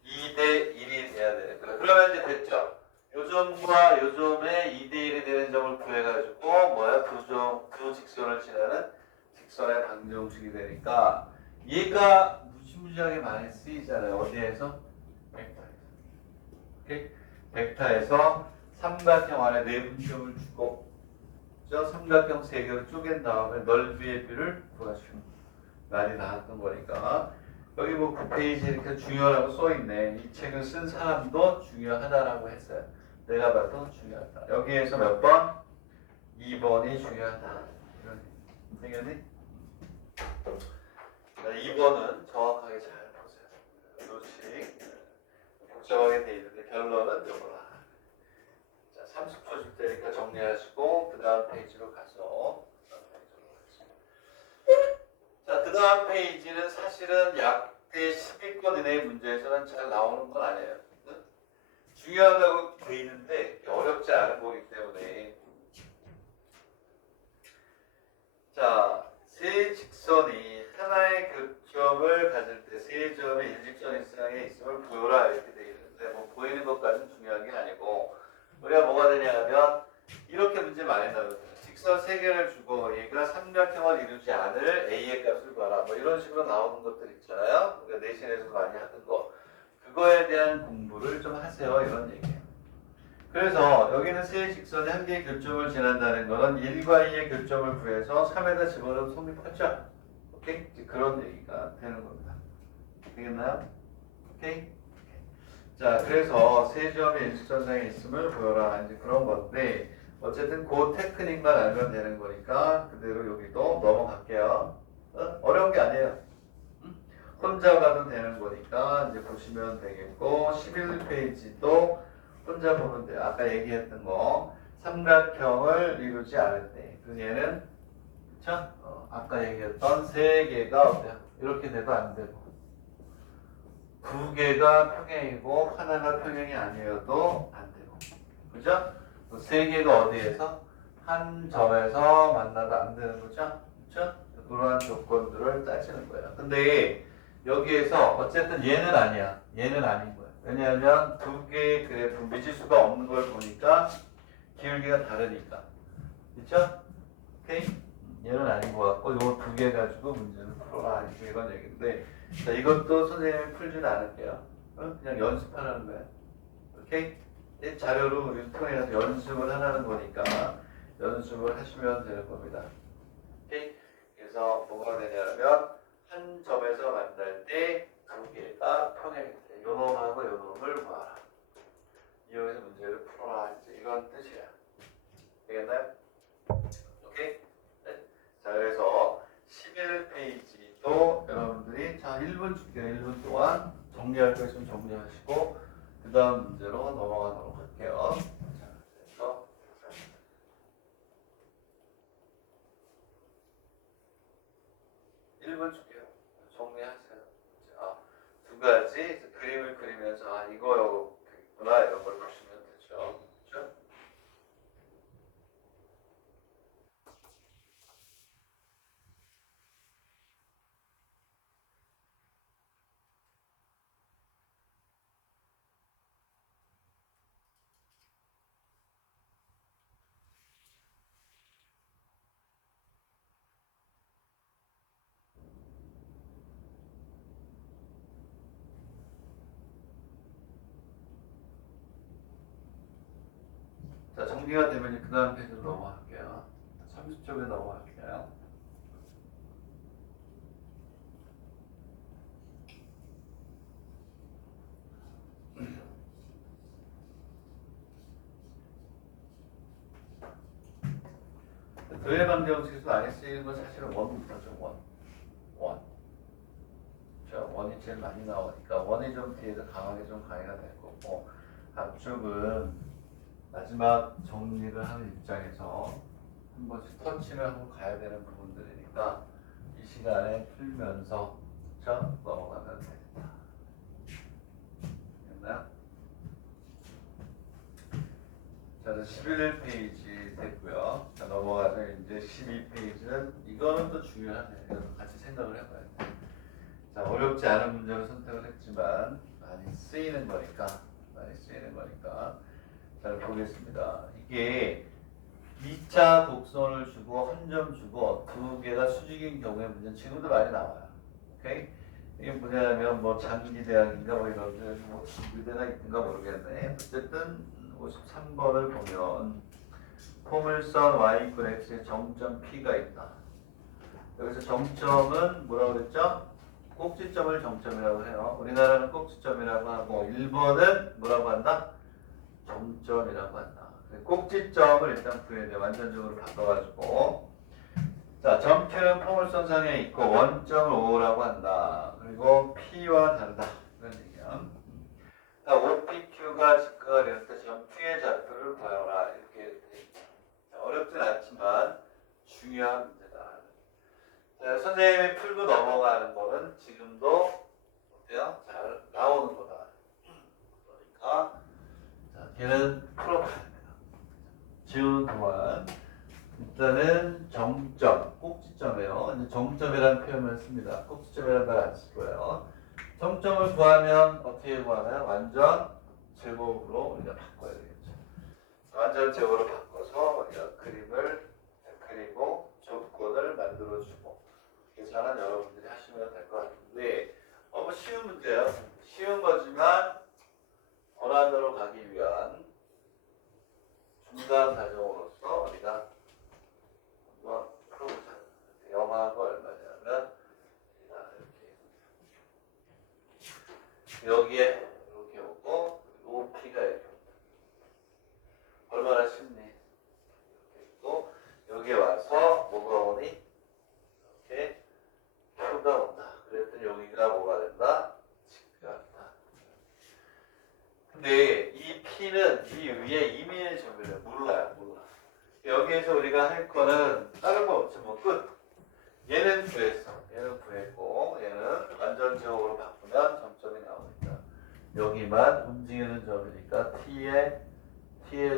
2대 1이 돼야 되는 거예요. 그러면 이제 됐죠? 요점과 요점의 2대 1이 되는 점을 구해가지고 뭐야? 두 직선을 지나는 직선의 방정식이 되니까 얘가 무지무지하게 많이 쓰이잖아요. 어디에서? 벡터에서. 오케이? 벡터에서 삼각형 안에 네 분점을 주고 저 삼각형 세 개로 쪼갠 다음에 넓이의 비를 구하시오. 말이 나왔던 거니까 여기 뭐 9페이지 이렇게 중요하다고 써있네. 이 책을 쓴 사람도 중요하다라고 했어요. 내가 봐도 중요하다. 여기에서 몇 번? 2번이 중요하다. 이런 당연히 2번은 정확하게 잘 보세요. 요식 복잡하게 돼 있는데 결론은 이거라. 자, 30초 줄 테니까 정리하시고 그 다음 페이지로 가서 자, 그 다음 페이지는 사실은 약대 10위권 이내의 문제에서는 잘 나오는 건 아니에요. 중요하다고 돼 있는데 어렵지 않은 거기 때문에 자, 세 직선이 하나의 교점을 가질 때 세 점의 일직선 이상에 있음을 보여라 이렇게 돼 있는데 뭐 보이는 것까지는 중요한 게 아니고 우리가 뭐가 되냐 하면 이렇게 문제 많이 나거든요. 직선 세 개를 주고 얘가 삼각형을 이루지 않을 A의 값을 구하라 뭐 이런 식으로 나오는 것들 있잖아요. 우리가 내신에서 많이 하던 거 그거에 대한 공부를 좀 하세요 이런 얘기예요. 그래서 여기는 세 직선이 한 개의 교점을 지난다는 것은 1과 2의 교점을 구해서 3에다 집어넣으면 성립하죠. 오케이? 그런 얘기가 되는 겁니다. 되겠나요? 오케이? 자, 그래서 세 점의 일수선상에 있음을 보여라. 이제 그런 건데, 어쨌든 그 테크닉만 알면 되는 거니까, 그대로 여기도 넘어갈게요. 어려운 게 아니에요. 혼자 봐도 되는 거니까, 이제 보시면 되겠고, 11페이지도 혼자 보면 돼요. 아까 얘기했던 거. 삼각형을 이루지 않을 때. 그 얘는, 그쵸? 아까 얘기했던 세 개가 어때요? 이렇게 돼도 안 되고. 두 개가 평행이고 하나가 평행이 아니어도 안 되고, 그죠? 세 개가 어디에서? 한 점에서 만나도 안 되는 거죠? 그죠? 그러한 조건들을 따지는 거예요. 근데 여기에서 어쨌든 얘는 아니야. 얘는 아닌 거야. 왜냐하면 두 개의 그래프 미지수가 없는 걸 보니까 기울기가 다르니까. 그쵸? 오케이? 얘는 아닌 것 같고 요 두 개 가지고 문제를 풀어라. 이런 얘기인데, 자, 이것도 선생님이 풀지는 않을게요. 그냥 연습하라는 거야. 오케이? 이 자료를 우리 통해서 연습을 하라는 거니까 연습을 하시면 되는 겁니다. 오케이? 그래서 뭐가 되냐면 한 점에서 만날 때 두 개가 평행이 돼. 요 놈하고 요 놈을 구하라. 이용해서 문제를 풀어라. 이제 이런 뜻이야. 되겠나요? 오케이? 네. 자, 그래서 11페이지도 여러분들이 자 1분 줄게요. 1분 동안 정리할 거 있으면 정리하시고 그 다음 문제로 넘어가도록 할게요. 자, 그래서 1분 줄게요. 정리하세요. 자, 두 가지 그림을 그리면서 아 이거였구나 이런 걸 보시면 되죠. 그렇죠? 자, 정리가 되면 그 다음 페이지로 넘어갈게요. 30쪽에 넘어갈게요. 도해방정식에서 많이 쓰이는 건 사실은 원부터죠. 원. 자, 원이 제일 많이 나오니까 원이 좀 뒤에서 강하게 좀 강해가 될 거고, 앞쪽은 마지막 정리를 하는 입장에서 한 번씩 터치를 하고 가야 되는 부분들이니까 이 시간에 풀면서 자 넘어가면 되겠다. 됐나요? 자, 11페이지 됐고요. 자, 넘어가서 이제 12페이지는 이거는 또 중요하네. 이것도 같이 생각을 해봐야 돼. 자, 어렵지 않은 문제를 선택을 했지만 많이 쓰이는 거니까 잘 보겠습니다. 이게 2차 곡선을 주고 한 점 주고 두 개가 수직인 경우에 문제는 지금도 많이 나와요. 오케이? 이게 뭐냐면 뭐 장기대학인가 뭐 이런 데 뭐 의대가 있는가 모르겠네. 어쨌든 53번을 보면 포물선 y=x의 정점 P가 있다. 여기서 정점은 뭐라고 그랬죠? 꼭지점을 정점이라고 해요. 우리나라는 꼭지점이라고 하고 일본은 뭐라고 한다? 정점이라고 한다. 꼭지점을 일단 구해야 돼. 완전적으로 바꿔가지고. 자, 점표는 포물선상에 있고 원점을 O라고 한다. 그리고 P와 다르다. 이런 얘기야. 자, OPQ가 직각을 이룰 때 점P의 좌표를 구하라. 이렇게 돼 있다. 자, 어렵진 않지만 중요한 문제다. 자, 선생님이 풀고 넘어가는 거는 지금도 어때요? 잘 나오는 거다. 그러니까 자, 걔는 풀어가야 됩니다. 지우는 동안 일단은 정점, 꼭지점이에요. 이제 정점이라는 표현을 씁니다. 꼭지점이라는 말 안 쓸 거예요. 정점을 구하면 어떻게 구하나요? 완전 제곱으로 우리가 바꿔야 되겠죠. 완전 제곱으로 바꿔서 우리가 그림을 그리고 조건을 만들어주고 계산은 여러분들이 하시면 될 것 같은데 뭐 쉬운 문제예요. 쉬운 거지만 원안으로 가기 위한 중간 과정으로서 우리가 한번 풀어보자. 영하가 얼마냐면 이렇게 여기에 이렇게 오고 끝. 얘는 구했어. 얘는 구했고 얘는 완전 제곱으로 바꾸면 점점이 나오니까 여기만 움직이는 점이니까 t의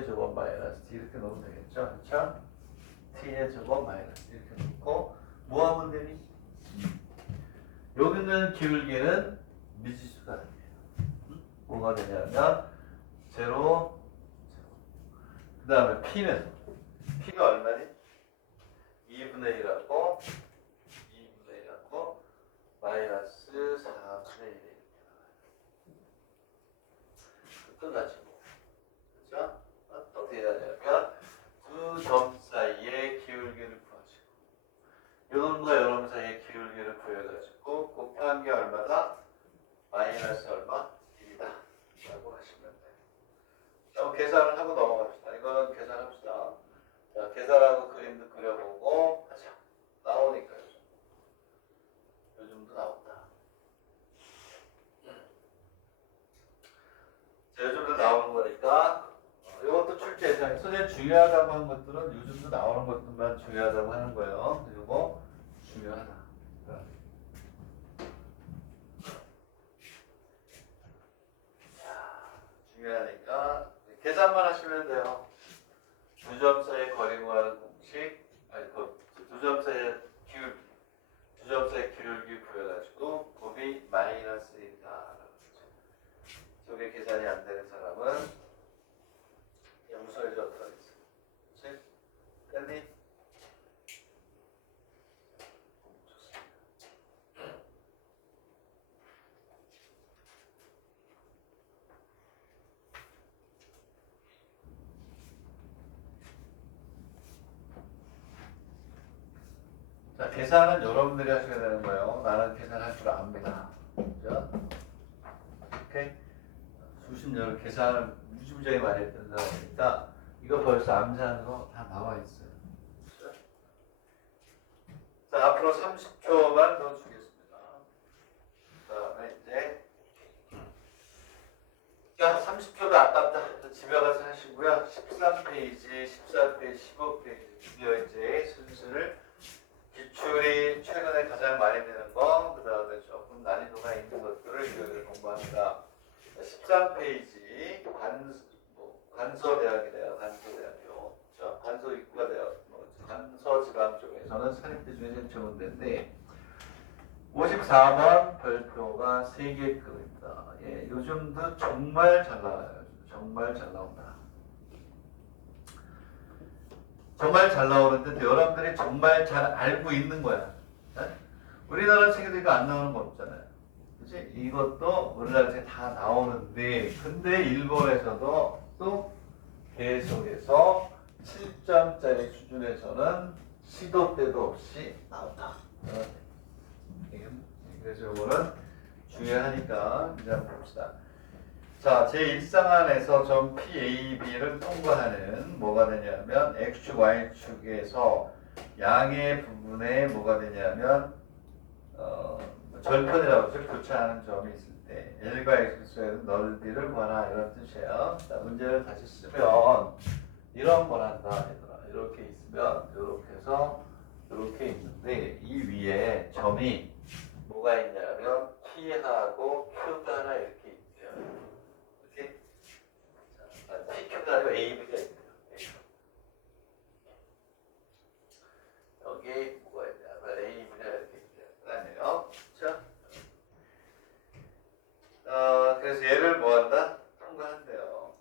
제곱 마이너스 t 이렇게 놓으면 되겠죠? 그렇죠? t의 제곱 마이너스 이렇게 놓고 뭐 하면 되니? 여기 있는 기울기는 미지수가 돼요. 뭐가 되냐면 제로. 그 다음에 P가 얼마니? 2분의 1하고 마이너스 4분의 1 이렇게 나와요. 끝나지고. 그렇죠? 어떻게 해야 되냐면 두 점 사이의 기울기를 구하시고 이놈과 이놈 사이의 기울기를 구해가지고 곱한 게 얼마다? 마이너스 얼마? 1이다 라고 하시면 돼요. 자, 계산을 하고 넘어갑시다. 이거는 계산합시다. 자, 계산하고 그림도 그려보고 하자. 나오니까요. 요즘도 나온다. 자, 요즘도 나오는 거니까 이것도 출제 예상. 선생님 중요하다고 한 것들은 요즘도 나오는 것들만 중요하다고 하는 거예요. 그리고 중요하다. 중요하니까 계산만 하시면 돼요. 두 점 사이의 거리 구하는 공식, 아니 두 점 사이의 기울기, 두 점 사이의 기울기 구해가지고 곱이 마이너스 1이다. 저게 계산이 안 되는 사람은 염소에 줬다 했어. 그렇지? 됐니? 자, 계산은 여러분들이 하셔야 되는 거예요. 나는 계산할 줄 압니다. 그죠? 오케이? 수십 년을 계산을 무지무지하게 많이 했던 사람이니까 이거 벌써 암산으로 다 나와 있어요. 그죠? 자, 앞으로 30초만 더 주겠습니다. 그 다음에 이제 야, 30초도 아깝다. 집에 가서 하시고요. 13페이지, 14페이지, 15페이지 드디어 이제 슬슬 기출이 최근에 가장 많이 되는 거, 그 다음에 조금 난이도가 있는 것들을 일요일에 공부합니다. 13페이지 관서대학이래요. 관서대학교. 관서 입구가 돼요. 관서지방 쪽에서는 사립대 중에 제일 좋은 데인데 54번 별표가 3개급입니다. 예, 요즘도 정말 잘 나와요. 정말 잘 나온다. 정말 잘 나오는데 여러분들이 정말 잘 알고 있는 거야. 네? 우리나라 책에도 이거 안 나오는 거 없잖아요. 그치? 이것도 우리나라 책에 다 나오는데 근데 일본에서도 또 계속해서 7점짜리 수준에서는 시도 때도 없이 나온다. 그래서 이거는 중요하니까 이제 한번 봅시다. 자, 제1상안에서 점 PAB를 통과하는 뭐가 되냐면 X축, Y축에서 양의 부분에 뭐가 되냐면 절편이라고 해서 교차하는 점이 있을 때 L과 X수의 넓이를 구하라 이런 뜻이에요. 자, 문제를 다시 쓰면 이런 걸 한다 얘들아. 이렇게 있으면 이렇게 해서 이렇게 있는데 이 위에 점이 뭐가 있냐면 P하고 Q가 하나 이렇게 있대요. 이렇게 PQ가 아니고 AB가 있대요. 여기 뭐가 있냐면 AB가 이렇게 있대요. 아니에요. 자, 그래서 얘를 뭐한다? 통과한대요.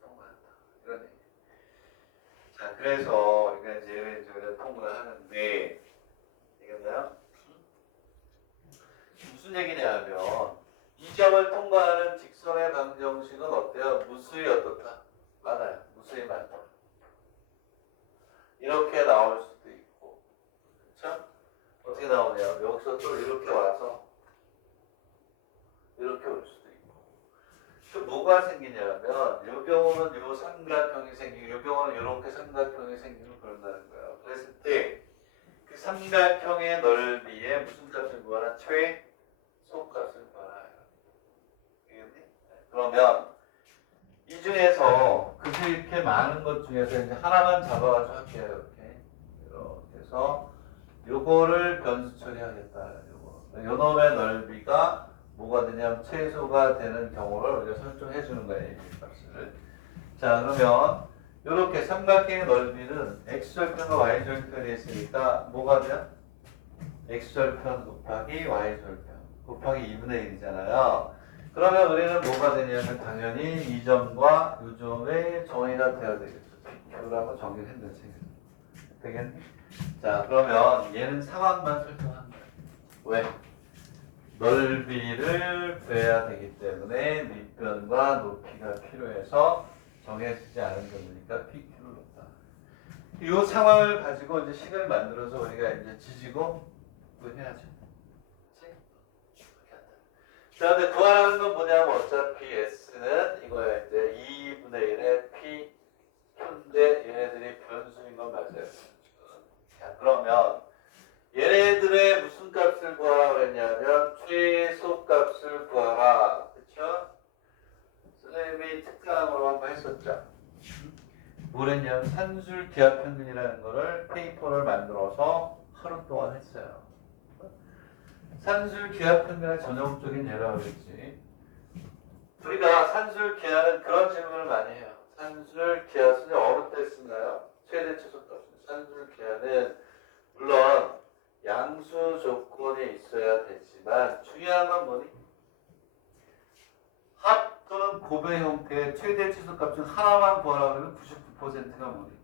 통과한다. 이런 얘기. 자, 그래서 우리가 이제 얘를 이제 통과하는데 되겠나요? 무슨 얘기냐면 이 점을 통과하는 직선의 방정식은 어때요? 무수히 어떻다? 많아요. 무수히 많다. 이렇게 나올 수도 있고, 그렇죠? 어떻게 나오냐면 여기서 또 이렇게 와서 이렇게 올 수도 있고. 또 뭐가 생기냐면 이 경우는 이 삼각형이 생기고 이 경우는 이렇게 삼각형이 생기고 그런다는 거예요. 그랬을 때 그 삼각형의 넓이에 무슨 값을 구하라? 최소값을 구하라. 그러면 이 중에서 그렇게 많은 것 중에서 이제 하나만 잡아가지고 할게요. 이렇게 그래서 요거를 변수 처리하겠다. 요 놈의 넓이가 뭐가 되냐면 최소가 되는 경우를 우리가 설정해 주는 거예요. 이 값을. 자, 그러면 이렇게 삼각형의 넓이는 x절편과 y절편이 있으니까 뭐가 돼요? x절편 곱하기 y절편 곱하기 2분의 1이잖아요. 그러면 우리는 뭐가 되냐면 당연히 이 점과 이 점의 정의가 되어야 되겠죠. Q라고 정의를 했는 책에서. 되겠니? 자, 그러면 얘는 상황만 설정한 거예요. 왜? 넓이를 구해야 되기 때문에 밑변과 높이가 필요해서 정해지지 않은 거니까 PQ를 넣었다. 이 상황을 가지고 이제 식을 만들어서 우리가 이제 지지고 구해야죠. 자, 근데 구하라는 건 뭐냐면 어차피 S는 이거야. 이제 2분의 1의 P, Q인데 얘네들이 변수인 건 맞아요. 자, 그러면 얘네들의 무슨 값을 구하라 그랬냐면 최소 값을 구하라. 그쵸? 선생님이 특강으로 한번 했었죠. 뭐랬냐면 산술 기하 평균이라는 거를 페이퍼를 만들어서 하루 동안 했어요. 산술 기하 평균의 전형적인 예라고 그랬지. 우리가 산술 기하는 그런 질문을 많이 해요. 산술 기하 선생님 어느 때 쓰나요? 최대 최소 값. 산술 기하는 물론 양수 조건이 있어야 되지만 중요한 건 뭐니? 합 또는 곱의 형태의 최대 최소 값 중 하나만 구하라 그러면 99%가 뭐니?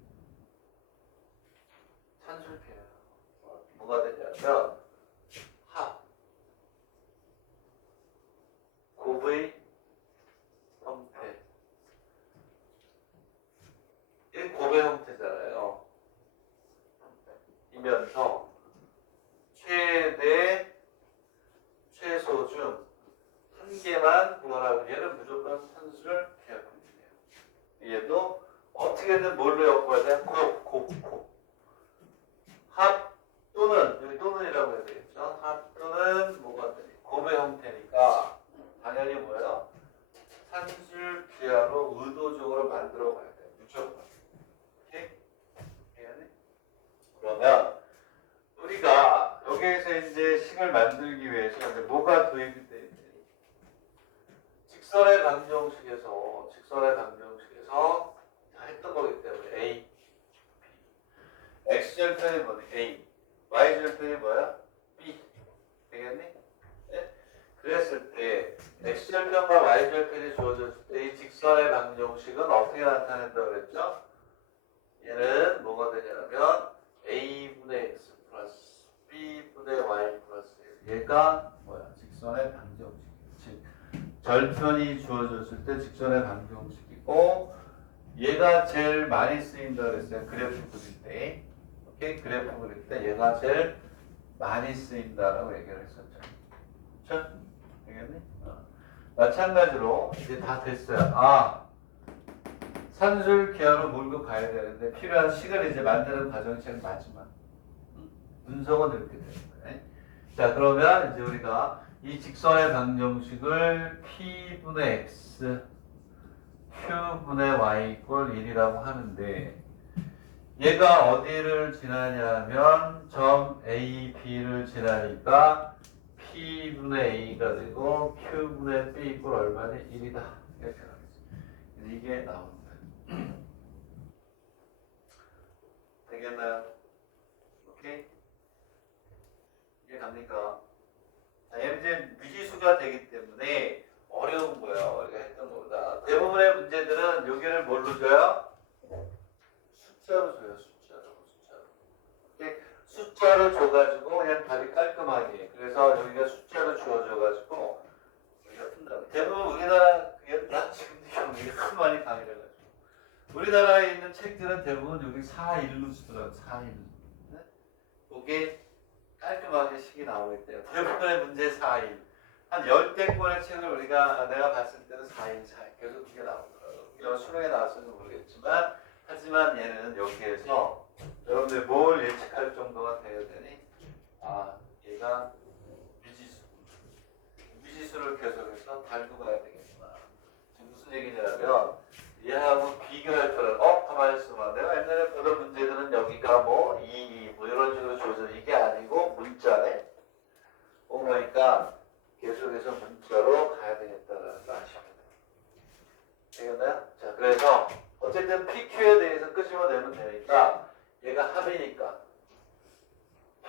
산술기예요. 뭐가 되냐면 합 곱의 형태 이 곱의 형태잖아요. 이면서 최대 최소 중 한 개만 구하라고. 얘는 무조건 산수를 기하품이에요. 얘도 어떻게든 뭘로 엮어야 돼? 곱. 합 또는 여기 또는이라고 해야 되겠죠. 합 또는 뭐가 되니? 곱의 형태니까 당연히 뭐예요? 산술 기하로 의도적으로 만들어 가야 돼. 무조건. 오케이? 그러면 우리가 여기에서 이제 식을 만들기 위해서 이제 뭐가 도입이 돼? 직선의 방정식에서 다 했던 거기 때문에 A, B. X절편이 뭐니? A. Y절편이 뭐야? B. 되겠니? 네? 그랬을 때 X절편과 Y절편이 주어졌을 때 이 직선의 방정식은 어떻게 나타낸다고 그랬죠? 얘는 뭐가 되냐면 A분의 X 플러스 B분의 Y 플러스 얘가 뭐야? 직선의 방정식. 즉 절편이 주어졌을 때 직선의 방정식이고 얘가 제일 많이 쓰인다 그랬어요. 그래프 그릴 때. 오케이? 그래프 그릴 때 얘가 제일 많이 쓰인다라고 얘기를 했었죠. 그렇죠? 되겠니? 마찬가지로 이제 다 됐어요. 산술 기하로 몰고 가야 되는데 필요한 식을 이제 만드는 과정이 제일 마지막. 분석은 이렇게 되는 거예요. 자, 그러면 이제 우리가 이 직선의 방정식을 P분의 X, Q분의 Y 이꼴 1이라고 하는데 얘가 어디를 지나냐면 점 A, B를 지나니까 P분의 A가 되고 Q분의 B 이꼴 얼마니? 1이다. 이렇게 나오겠죠. 이게 나옵니다. 되겠나요? 오케이? 이게 갑니까? 자, 얘는 이제 미지수가 되기 때문에 어려운 거예요. 우리가 했던 것보다. 대부분의 문제들은 여기를 뭘로 줘요? 숫자로 줘요. 오케이? 숫자로 줘가지고 그냥 답이 깔끔하게. 그래서 여기가 숫자로 주어져가지고 우리가 푼다. 대부분 우리나라, 나 지금 여기 하도 많이 강의를 해가지고. 우리나라에 있는 책들은 대부분 여기 4일로 쓰더라고요. 4일. 네? 그게 깔끔하게 식이 나오기 때문에 대부분의 문제 4일. 한 10대권의 책을 내가 봤을 때는 4일. 계속 그게 나오더라고요. 수능에 나왔을지 모르겠지만 하지만 얘는 여기에서 여러분들이 뭘 예측할 정도가 돼야 되니? 얘가 미지수를 계속해서 달고 가야 되겠구나. 지금 무슨 얘기냐면 얘하고 비교할 때는 가만히 있어봐. 내가 옛날에 보던 문제들은 여기가 뭐 2, 뭐 이런 식으로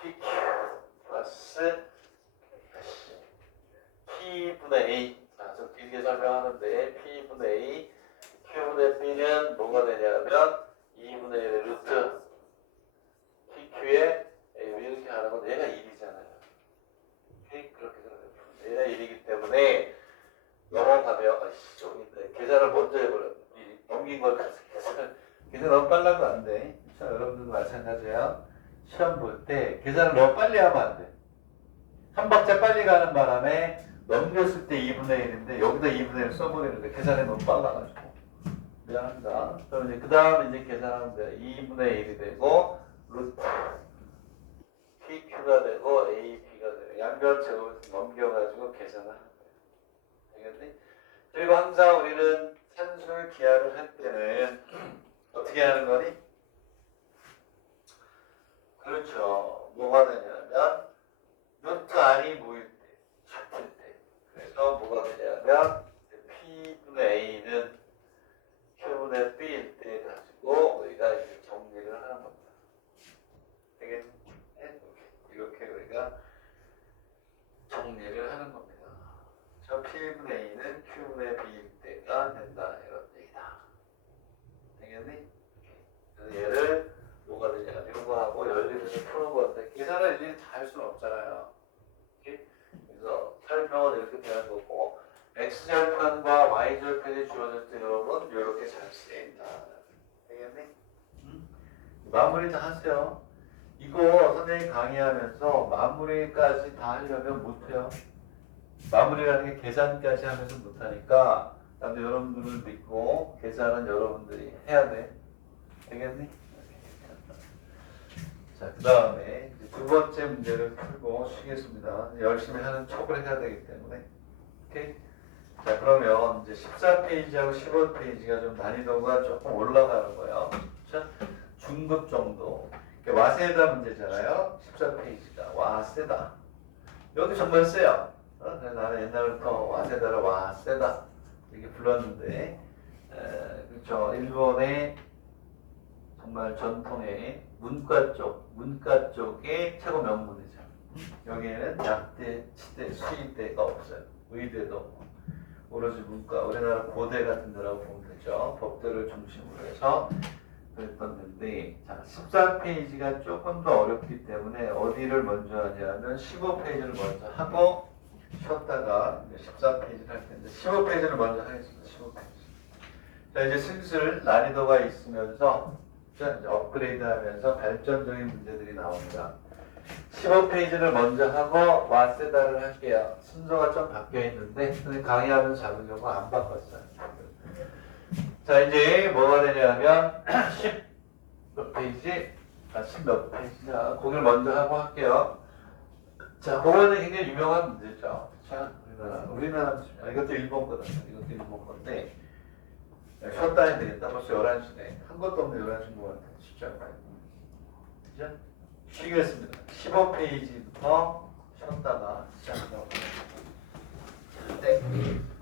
PQ 플러스 P분의 A. 자, 좀 길게 설명하는데 P분의 A, Q분의 B는 뭐가 되냐면 2분의 1의 루트 PQ에 A 이렇게 하는 건 얘가 1이잖아요. 그렇게 생각해요. 얘가 1이기 때문에 넘어가면 여기 계산을 먼저 해버렸네. 넘긴 걸 계산 너무 빨라도 안 돼. 자, 여러분들도 마찬가지야. 시험 볼 때 계산을 너무 빨리 하면 안 돼. 한 박자 빨리 가는 바람에 넘겼을 때 2분의 1인데 여기다 2분의 1 써버리는데 계산이 너무 빨라가지고 미안합니다. 그럼 이제 그 다음 이제 계산하면 돼요. 2분의 1이 되고 루트 PQ가 되고 AP가 되고 양변책을 넘겨가지고 계산을 하는 거예요. 알겠니? 그리고 항상 우리는 산술 기하를 할 때는 어떻게 하는 거니? 그렇죠. 뭐가 되냐면 루트 R이 모일 때, 같을 때. 그래서 뭐가 되냐면 P분의 A는 Q분의 B일 때 가지고 우리가 이제 정리를 하는 겁니다. 되겠니? 이렇게 우리가 정리를 하는 겁니다. 저 P분의 A는 Q분의 B일 때가 된다 이런 얘기다. 되겠니? 그래서 얘를 뭐가 되냐 이런 거 하고 열리를 푸는 건데 계산을 일일이 다 할 수는 없잖아요. 이렇게? 그래서 설명은 이렇게 되는 거고 X절편과 Y절편이 주어질 때 여러분 이렇게 잘 쓰인다. 되겠니? 마무리 다 하세요. 이거 선생님이 강의하면서 마무리까지 다 하려면 못해요. 마무리라는 게 계산까지 하면서 못하니까 나도 여러분들을 믿고 계산은 여러분들이 해야 돼. 되겠니? 자, 그 다음에 두 번째 문제를 풀고 쉬겠습니다. 열심히 하는 척을 해야 되기 때문에. 오케이? 자, 그러면 이제 14페이지하고 15페이지가 좀 난이도가 조금 올라가는 거예요. 자, 중급 정도. 와세다 문제잖아요. 14페이지가. 와세다. 여기 정말 세요. 나는 옛날부터 와세다를 와세다 이렇게 불렀는데, 그렇죠. 일본의 정말 전통의 문과 쪽의 최고 명문이죠. 여기에는 약대, 치대, 수의대가 없어요. 의대도 없고. 오로지 문과, 우리나라 고대 같은 데라고 보면 되죠. 법대를 중심으로 해서 그랬었는데, 자, 14페이지가 조금 더 어렵기 때문에 어디를 먼저 하냐면 15페이지를 먼저 하고 쉬었다가 14페이지를 할 텐데 15페이지를 먼저 하겠습니다. 15페이지. 자, 이제 슬슬 난이도가 있으면서 이제 업그레이드 하면서 발전적인 문제들이 나옵니다. 15페이지를 먼저 하고 와세다를 할게요. 순서가 좀 바뀌어 있는데 강의하면서 잡으려고 안 바꿨어요. 자, 이제 뭐가 되냐면 10몇 페이지? 10몇 페이지냐? 거기를 먼저 하고 할게요. 자, 그거는 굉장히 유명한 문제죠. 자, 우리나라 이것도 일본 거다. 이것도 일본 건데 쉬었다 해야 되겠다. 벌써 11시네. 한 것도 없는 11시인 것 같아. 쉽지 않아요. 그죠? 쉬겠습니다. 15페이지부터 쉬었다가 시작하도록 하겠습니다. 땡.